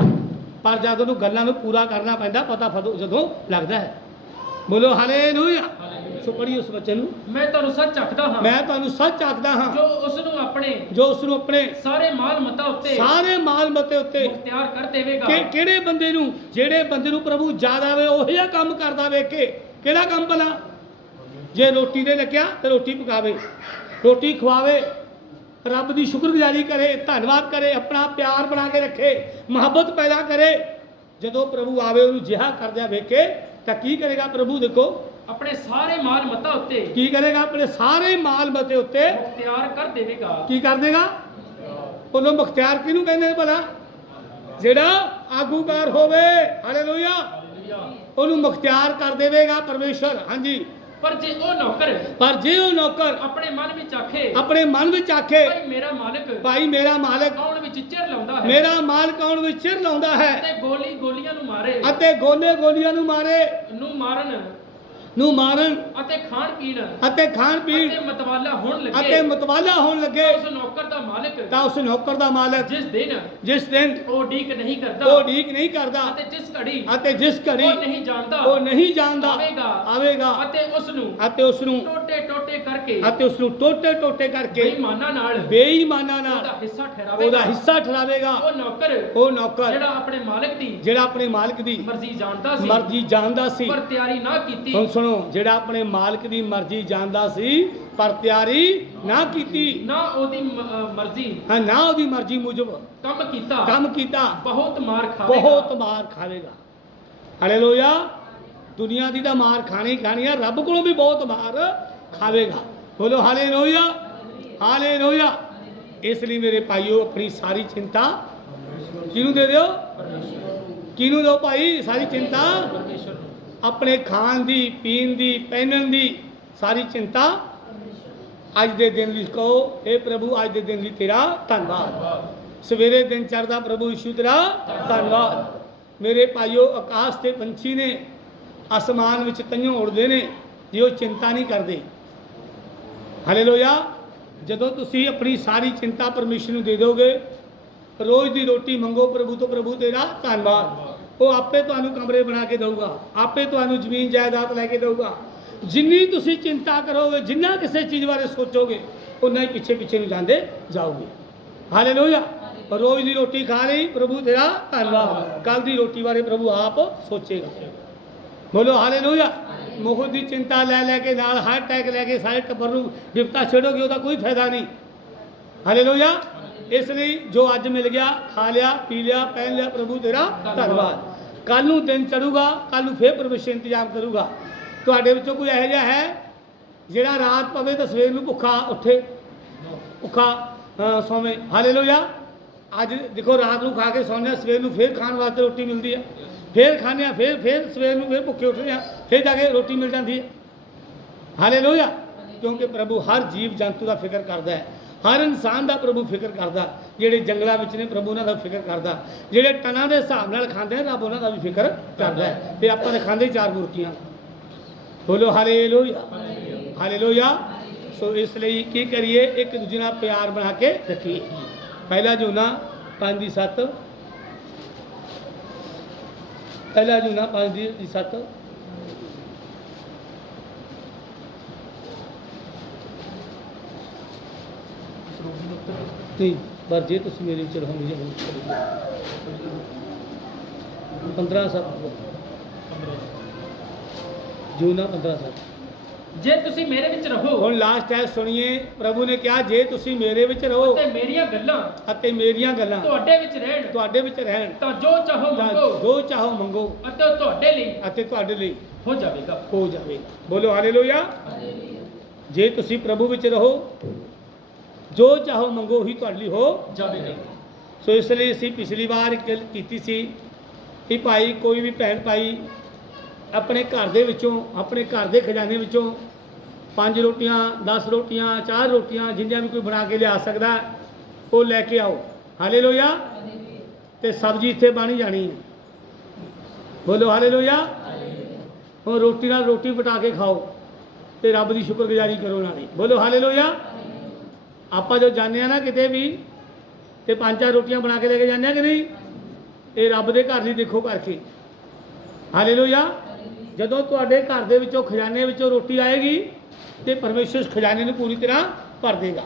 A: ਪਰ ਜਦ ਉਹਨੂੰ ਗੱਲਾਂ ਨੂੰ ਪੂਰਾ ਕਰਨਾ ਪੈਂਦਾ ਪਤਾ ਫਦੋਂ ਜਦੋਂ ਲੱਗਦਾ ਹੈ। ਬੋਲੋ ਹਾਲੇਲੂਇਆ। ਸੋ ਉਸ ਬੱਚੇ ਨੂੰ।
B: ਮੈਂ ਤੁਹਾਨੂੰ ਸੱਚ ਆਖਦਾ ਹਾਂ।
A: ਮੈਂ ਤੁਹਾਨੂੰ ਸੱਚ ਆਖਦਾ ਹਾਂ।
B: ਜੋ ਉਸ ਨੂੰ ਆਪਣੇ
A: ਜੋ ਉਸ ਨੂੰ ਆਪਣੇ
B: ਸਾਰੇ ਮਾਲ ਮਤਾ ਉੱਤੇ
A: ਸਾਰੇ ਮਾਲ ਮਤੇ ਉੱਤੇ
B: ਮੁਖਤਿਆਰ ਕਰ ਦੇਵੇਗਾ।
A: ਕਿ ਕਿਹੜੇ ਬੰਦੇ ਨੂੰ ਜਿਹੜੇ ਬੰਦੇ ਨੂੰ ਪ੍ਰਭੂ ਯਾਦ ਆਵੇ ਉਹ ਜਿਹਾ ਕੰਮ ਕਰਦਾ ਵੇਖ ਕੇ। ਕਿਹੜਾ ਕੰਮ ਭਲਾ? ਜੇ ਰੋਟੀ ਦੇ ਲੱਗਿਆ ਤੇ ਰੋਟੀ ਪਕਾਵੇ। ਰੋਟੀ ਖਵਾਵੇ। ਰੱਬ ਦੀ ਸ਼ੁਕਰਗੁਜ਼ਾਰੀ ਕਰੇ ਧੰਨਵਾਦ ਕਰੇ ਆਪਣਾ ਪਿਆਰ ਬਣਾ ਕੇ ਰੱਖੇ ਮੁਹੱਬਤ ਪੈਦਾ ਕਰੇ। ਜਦੋਂ ਪ੍ਰਭੂ ਆਵੇ ਉਹਨੂੰ ਜਿਹਾ ਕਰਦਿਆ ਵੇਖ ਤਾਂ ਕੀ ਕਰੇਗਾ ਪ੍ਰਭੂ? ਦੇਖੋ।
B: ਆਪਣੇ ਸਾਰੇ ਮਾਲ ਮਤਾ ਉੱਤੇ।
A: ਕੀ ਕਰੇਗਾ? ਆਪਣੇ ਸਾਰੇ ਮਾਲ ਮਤੇ ਉੱਤੇ।
B: ਮੁਖਤਿਆਰ ਕਰ ਦੇਵੇਗਾ।
A: ਕੀ ਕਰ ਦੇਗਾ? ਉਹਨੂੰ ਮੁਖਤਿਆਰ ਕਿਹਨੂੰ ਕਹਿੰਦੇ ਨੇ ਭਲਾ? ਜਿਹੜਾ ਆਗੂਕਾਰ ਹੋਵੇ। ਹਾਲੇਲੂਇਆ। ਉਹਨੂੰ ਮੁਖਤਿਆਰ ਕਰ ਦੇਵੇਗਾ ਪਰਮੇਸ਼ਰ। ਹਾਂਜੀ।
B: ਪਰ ਜੇ ਉਹ ਨੌਕਰ
A: ਪਰ ਜੇ ਉਹ ਨੌਕਰ
B: ਆਪਣੇ ਮਨ ਵਿੱਚ ਆਖੇ
A: ਆਪਣੇ ਮਨ ਵਿੱਚ ਆਖੇ
B: ਭਾਈ ਮੇਰਾ ਮਾਲਕ
A: ਭਾਈ ਮੇਰਾ ਮਾਲਕ
B: ਆਉਣ ਵਿੱਚ ਚਿਰ ਲਾਉਂਦਾ ਹੈ।
A: ਮੇਰਾ ਮਾਲਕ ਆਉਣ ਵਿੱਚ ਚਿਰ ਲਾਉਂਦਾ ਹੈ।
B: ਤੇ ਗੋਲੀ ਗੋਲੀਆਂ ਨੂੰ ਮਾਰੇ।
A: ਅਤੇ ਗੋਲੇ ਗੋਲੀਆਂ ਨੂੰ ਮਾਰੇ।
B: ਨੂੰ ਮਾਰਨ
A: ਨੂੰ ਮਾਰਨ
B: ਅਤੇ ਖਾਣ ਪੀਣ
A: ਅਤੇ ਖਾਣ ਪੀਣ
B: ਅਤੇ ਮਤਵਾਲਾ ਹੋਣ
A: ਅਤੇ
B: ਲੱਗੇ
A: ਮਤਵਾਲਾ ਹੋਣ ਲੱਗੇ।
B: ਉਸ ਨੌਕਰ ਦਾ ਮਾਲਕ
A: ਤਾਂ ਉਸ ਨੌਕਰ ਦਾ ਮਾਲਕ
B: ਜਿਸ ਦਿਨ
A: ਜਿਸ ਦਿਨ
B: ਉਹ ਢੀਕ ਨਹੀਂ
A: ਉਹ
B: ਕਰਦਾ
A: ਢੀਕ ਨਹੀਂ ਕਰਦਾ
B: ਅਤੇ ਜਿਸ ਘੜੀ
A: ਅਤੇ ਜਿਸ ਘੜੀ
B: ਉਹ ਨਹੀਂ ਜਾਣਦਾ
A: ਉਹ ਨਹੀਂ ਜਾਣਦਾ
B: ਆਵੇਗਾ।
A: ਆਵੇਗਾ।
B: ਅਤੇ ਉਸ ਨੂੰ
A: ਅਤੇ ਉਸ ਨੂੰ
B: ਟੋਟੇ ਟੋਟੇ ਕਰਕੇ
A: ਅਤੇ ਉਸ ਨੂੰ ਟੋਟੇ ਟੋਟੇ ਕਰਕੇ
B: ਬੇਈਮਾਨਾਂ ਨਾਲ
A: ਬੇਈਮਾਨਾਂ ਨਾਲ
B: ਉਹਦਾ ਹਿੱਸਾ ਠਹਿਰਾਵੇਗਾ।
A: ਉਹਦਾ ਹਿੱਸਾ ਠਹਿਰਾਵੇਗਾ।
B: ਉਹ ਨੌਕਰ
A: ਉਹ ਨੌਕਰ
B: ਜਿਹੜਾ ਆਪਣੇ ਮਾਲਕ ਦੀ
A: ਜਿਹੜਾ ਆਪਣੇ ਮਾਲਕ ਦੀ
B: ਮਰਜ਼ੀ ਜਾਣਦਾ ਸੀ
A: ਮਰਜ਼ੀ ਜਾਣਦਾ ਸੀ।
B: ਪਰ ਤਿਆਰੀ ਨਾ ਕੀਤੀ
A: ਹੁਣ ਸੁਣੋ ਜਿਹੜਾ ਆਪਣੇ ਮਾਲਕ ਦੀ ਮਰਜ਼ੀ ਜਾਣਦਾ ਸੀ ਪਰ ਤਿਆਰੀ ਨਾ ਕੀਤੀ।
B: ਨਾ ਉਹਦੀ ਮ- ਮਰਜ਼ੀ।
A: ਹਾਂ ਨਾ ਉਹਦੀ ਮਰਜ਼ੀ ਮੁਜਬ
B: ਕੰਮ ਕੀਤਾ।
A: ਕੰਮ ਕੀਤਾ।
B: ਬਹੁਤ ਮਾਰ ਖਾਵੇਗਾ।
A: ਬਹੁਤ ਮਾਰ ਖਾਵੇਗਾ। ਹਾਲੇਲੂਇਆ। ਦੁਨੀਆ ਦੀ ਤਾਂ ਮਾਰ ਖਾਣੀ ਹੀ ਖਾਣੀ ਆ। ਰੱਬ ਕੋਲੋਂ ਵੀ ਬਹੁਤ ਮਾਰ ਖਾਵੇਗਾ। ਬੋਲੋ ਹਾਲੇਲੂਇਆ। ਹਾਲੇਲੂਇਆ। ਇਸ ਲਈ ਮੇਰੇ ਭਾਈਓ ਆਪਣੀ ਸਾਰੀ ਚਿੰਤਾ ਕਿਹਨੂੰ ਦੇ ਦਿਓ? ਕਿਹਨੂੰ ਦਿਓ ਭਾਈ? ਸਾਰੀ ਚਿੰਤਾ
B: ਪਰਮੇਸ਼ਰ
A: ਆਪਣੇ ਖਾਣ ਦੀ, ਪੀਣ ਦੀ, ਪਹਿਨਣ ਦੀ ਸਾਰੀ ਚਿੰਤਾ ਅੱਜ ਦੇ ਦਿਨ ਲਈ ਕਹੋ ਇਹ ਪ੍ਰਭੂ, ਅੱਜ ਦੇ ਦਿਨ ਲਈ ਤੇਰਾ ਧੰਨਵਾਦ। ਸਵੇਰੇ ਦਿਨ ਚੜ੍ਹਦਾ ਪ੍ਰਭੂ ਯਿਸੂ ਤੇਰਾ ਧੰਨਵਾਦ। ਮੇਰੇ ਭਾਈਓ, ਆਕਾਸ਼ ਤੇ ਪੰਛੀ ਨੇ ਅਸਮਾਨ ਵਿੱਚ ਤਈਓ ਉੜਦੇ ਨੇ, ਜੇ ਉਹ ਚਿੰਤਾ ਨਹੀਂ ਕਰਦੇ। ਹਾਲੇਲੂਇਆ ਜਦੋਂ ਤੁਸੀਂ ਆਪਣੀ ਸਾਰੀ ਚਿੰਤਾ ਪਰਮੇਸ਼ਰ ਨੂੰ ਦੇ ਦੋਗੇ ਰੋਜ਼ ਦੀ ਰੋਟੀ ਮੰਗੋ ਪ੍ਰਭੂ ਤੋਂ, ਪ੍ਰਭੂ ਤੇਰਾ ਧੰਨਵਾਦ। ਉਹ ਆਪੇ ਤੁਹਾਨੂੰ ਕਮਰੇ ਬਣਾ ਕੇ ਦੇਊਗਾ, ਆਪੇ ਤੁਹਾਨੂੰ ਜ਼ਮੀਨ ਜਾਇਦਾਦ ਲੈ ਕੇ ਦਊਗਾ। ਜਿੰਨੀ ਤੁਸੀਂ ਚਿੰਤਾ ਕਰੋਗੇ, ਜਿੰਨਾ ਕਿਸੇ ਚੀਜ਼ ਬਾਰੇ ਸੋਚੋਗੇ ਉਨਾ ਹੀ ਪਿੱਛੇ ਪਿੱਛੇ ਨੂੰ ਜਾਂਦੇ ਜਾਓਗੇ। ਹਾਲੇਲੂਇਆ ਰੋਜ਼ ਦੀ ਰੋਟੀ ਖਾ ਲਈ, ਪ੍ਰਭੂ ਤੇਰਾ ਧੰਨਵਾਦ। ਕੱਲ ਦੀ ਰੋਟੀ ਬਾਰੇ ਪ੍ਰਭੂ ਆਪ ਸੋਚੇਗਾ। ਬੋਲੋ ਹਾਲੇਲੂਇਆ ਮੋਹ ਦੀ ਚਿੰਤਾ ਲੈ ਲੈ ਕੇ, ਨਾਲ ਹਾਰਟ ਅਟੈਕ ਲੈ ਕੇ, ਸਾਰੇ ਟੱਬਰ ਨੂੰ ਵਿਪਤਾ ਛੇੜੋਗੇ, ਉਹਦਾ ਕੋਈ ਫਾਇਦਾ ਨਹੀਂ। ਹਾਲੇਲੂਇਆ ਇਸ ਲਈ ਜੋ ਅੱਜ ਮਿਲ ਗਿਆ ਖਾ ਲਿਆ ਪੀ ਲਿਆ ਪਹਿਨ ਲਿਆ ਪ੍ਰਭੂ ਤੇਰਾ ਧੰਨਵਾਦ। ਕੱਲ ਨੂੰ ਦਿਨ ਚੜੂਗਾ ਕੱਲ ਨੂੰ ਫੇਰ ਪਰਮੇਸ਼ਰ ਇੰਤਜ਼ਾਮ ਕਰੂਗਾ। ਤੁਹਾਡੇ ਵਿੱਚੋਂ ਕੋਈ ਇਹੋ ਜਿਹਾ ਹੈ ਜਿਹੜਾ ਰਾਤ ਪਵੇ ਤਾਂ ਸਵੇਰ ਨੂੰ ਭੁੱਖਾ ਉੱਠੇ? ਭੁੱਖਾ ਅ, ਸੌਵੇਂ। ਹਾਲੇਲੂਇਆ। ਅੱਜ ਦੇਖੋ ਰਾਤ ਨੂੰ ਖਾ ਕੇ ਸੌਂਦੇ ਹਾਂ ਸਵੇਰ ਨੂੰ ਫੇਰ ਖਾਣ ਵਾਸਤੇ ਰੋਟੀ ਮਿਲਦੀ ਹੈ। ਫੇਰ ਖਾਂਦੇ ਹਾਂ ਫੇਰ ਫੇਰ ਸਵੇਰ ਨੂੰ ਫੇਰ ਭੁੱਖੇ ਉੱਠਦੇ ਹਾਂ ਫੇਰ ਜਾ ਕੇ ਰੋਟੀ ਮਿਲ ਜਾਂਦੀ ਹੈ। ਹਾਲੇਲੂਇਆ। ਕਿਉਂਕਿ ਪ੍ਰਭੂ ਹਰ ਜੀਵ ਜੰਤੂ ਦਾ ਫਿਕਰ ਕਰਦਾ ਹੈ। ਹਰ ਇਨਸਾਨ ਦਾ ਪ੍ਰਭੂ ਫਿਕਰ ਕਰਦਾ, ਜਿਹੜੇ ਜੰਗਲਾਂ ਵਿੱਚ ਨੇ ਪ੍ਰਭੂ ਉਹਨਾਂ ਦਾ ਫਿਕਰ ਕਰਦਾ, ਜਿਹੜੇ ਟਨਾਂ ਦੇ ਹਿਸਾਬ ਨਾਲ ਖਾਂਦੇ ਨੇ ਰੱਬ ਉਹਨਾਂ ਦਾ ਵੀ ਫਿਕਰ ਕਰਦਾ ਹੈ। ਤੇ ਆਪਾਂ ਨੇ ਖਾਂਦੇ ਚਾਰ ਬੁਰਕੀਆਂ ਬੋਲੋ ਹਾਲੇਲੂਇਆ। ਹਾਲੇਲੂਇਆ। ਸੋ ਇਸ ਲਈ ਕੀ ਕਰੀਏ, ਇੱਕ ਦੂਜੇ ਨਾਲ ਪਿਆਰ ਬਣਾ ਕੇ ਰੱਖੀਏ। ਪਹਿਲਾ ਜੂਨਾ 5 ਦੀ 7 ਪਹਿਲਾ ਜੂਨਾ 5 ਦੀ 7 ਨਹੀਂ ਪਰ ਜੇ ਤੁਸੀਂ ਮੇਰੇ ਵਿੱਚ ਰਹੋਗੇ ਜੇ 15 7 ਜੂਨਾ 15 7
B: ਜੇ ਤੁਸੀਂ ਮੇਰੇ ਵਿੱਚ ਰਹੋ।
A: ਹੁਣ ਲਾਸਟ ਹੈ ਸੁਣੀਏ ਪ੍ਰਭੂ ਨੇ ਕਿਹਾ ਜੇ ਤੁਸੀਂ ਮੇਰੇ ਵਿੱਚ ਰਹੋ
B: ਤੇ ਮੇਰੀਆਂ ਗੱਲਾਂ।
A: ਅਤੇ ਮੇਰੀਆਂ ਗੱਲਾਂ।
B: ਤੁਹਾਡੇ ਵਿੱਚ ਰਹਿਣ।
A: ਤੁਹਾਡੇ ਵਿੱਚ ਰਹਿਣ।
B: ਤਾਂ ਜੋ ਚਾਹੋ ਮੰਗੋ।
A: ਜੋ ਚਾਹੋ ਮੰਗੋ।
B: ਅਤੇ ਤੁਹਾਡੇ ਲਈ।
A: ਅਤੇ ਤੁਹਾਡੇ ਲਈ।
B: ਹੋ ਜਾਵੇਗਾ।
A: ਹੋ ਜਾਵੇਗਾ। ਬੋਲੋ ਹਾਲੇਲੂਇਆ ਜੇ ਤੁਸੀਂ ਪ੍ਰਭੂ ਵਿੱਚ ਰਹੋ ਜੋ ਚਾਹੋ ਮੰਗੋ ਹੀ ਤੁਹਾਡੇ ਲਈ ਹੋ
B: ਜਾਵੇਗਾ।
A: ਸੋ ਇਸ ਲਈ ਅਸੀਂ ਪਿਛਲੀ ਵਾਰ ਗੱਲ ਕੀਤੀ ਸੀ ਕਿ ਭਾਈ ਕੋਈ ਵੀ ਭੈਣ ਭਾਈ ਆਪਣੇ ਘਰ ਦੇ ਵਿੱਚੋਂ ਆਪਣੇ ਘਰ ਦੇ ਖਜ਼ਾਨੇ ਵਿੱਚੋਂ ਪੰਜ ਰੋਟੀਆਂ 10 ਰੋਟੀਆਂ ਚਾਰ ਰੋਟੀਆਂ ਜਿੰਨੀਆਂ ਵੀ ਕੋਈ ਬਣਾ ਕੇ ਲਿਆ ਸਕਦਾ ਉਹ ਲੈ ਕੇ ਆਓ। ਹਾਲੇਲੂਇਆ। ਤੇ ਸਬਜ਼ੀ ਇੱਥੇ ਬਣੀ ਜਾਣੀ ਹੈ। ਬੋਲੋ ਹਾਲੇਲੂਇਆ। ਹੁਣ ਰੋਟੀ ਨਾਲ ਰੋਟੀ ਪਟਾ ਕੇ ਖਾਓ ਤੇ ਰੱਬ ਦੀ ਸ਼ੁਕਰਗੁਜ਼ਾਰੀ ਕਰੋ ਨਾਲੇ ਬੋਲੋ ਹਾਲੇਲੂਇਆ। ਆਪਾਂ ਜੋ ਜਾਂਦੇ ਆ ਨਾ ਕਿਤੇ ਵੀ ਤੇ ਪੰਜ ਚਾਰ ਰੋਟੀਆਂ ਬਣਾ ਕੇ ਲੈ ਕੇ ਜਾਂਦੇ ਆ ਕਿ ਨਹੀਂ? ਇਹ ਰੱਬ ਦੇ ਘਰ ਦੀ ਦੇਖੋ ਕਰਕੇ। ਹਾਲੇਲੂਇਆ ਜਦੋਂ ਤੁਹਾਡੇ ਘਰ ਦੇ ਵਿੱਚੋਂ ਖਜ਼ਾਨੇ ਵਿੱਚੋਂ ਰੋਟੀ ਆਏਗੀ ਤੇ ਪਰਮੇਸ਼ਰ ਖਜ਼ਾਨੇ ਨੂੰ ਪੂਰੀ ਤਰ੍ਹਾਂ ਭਰ ਦੇਗਾ।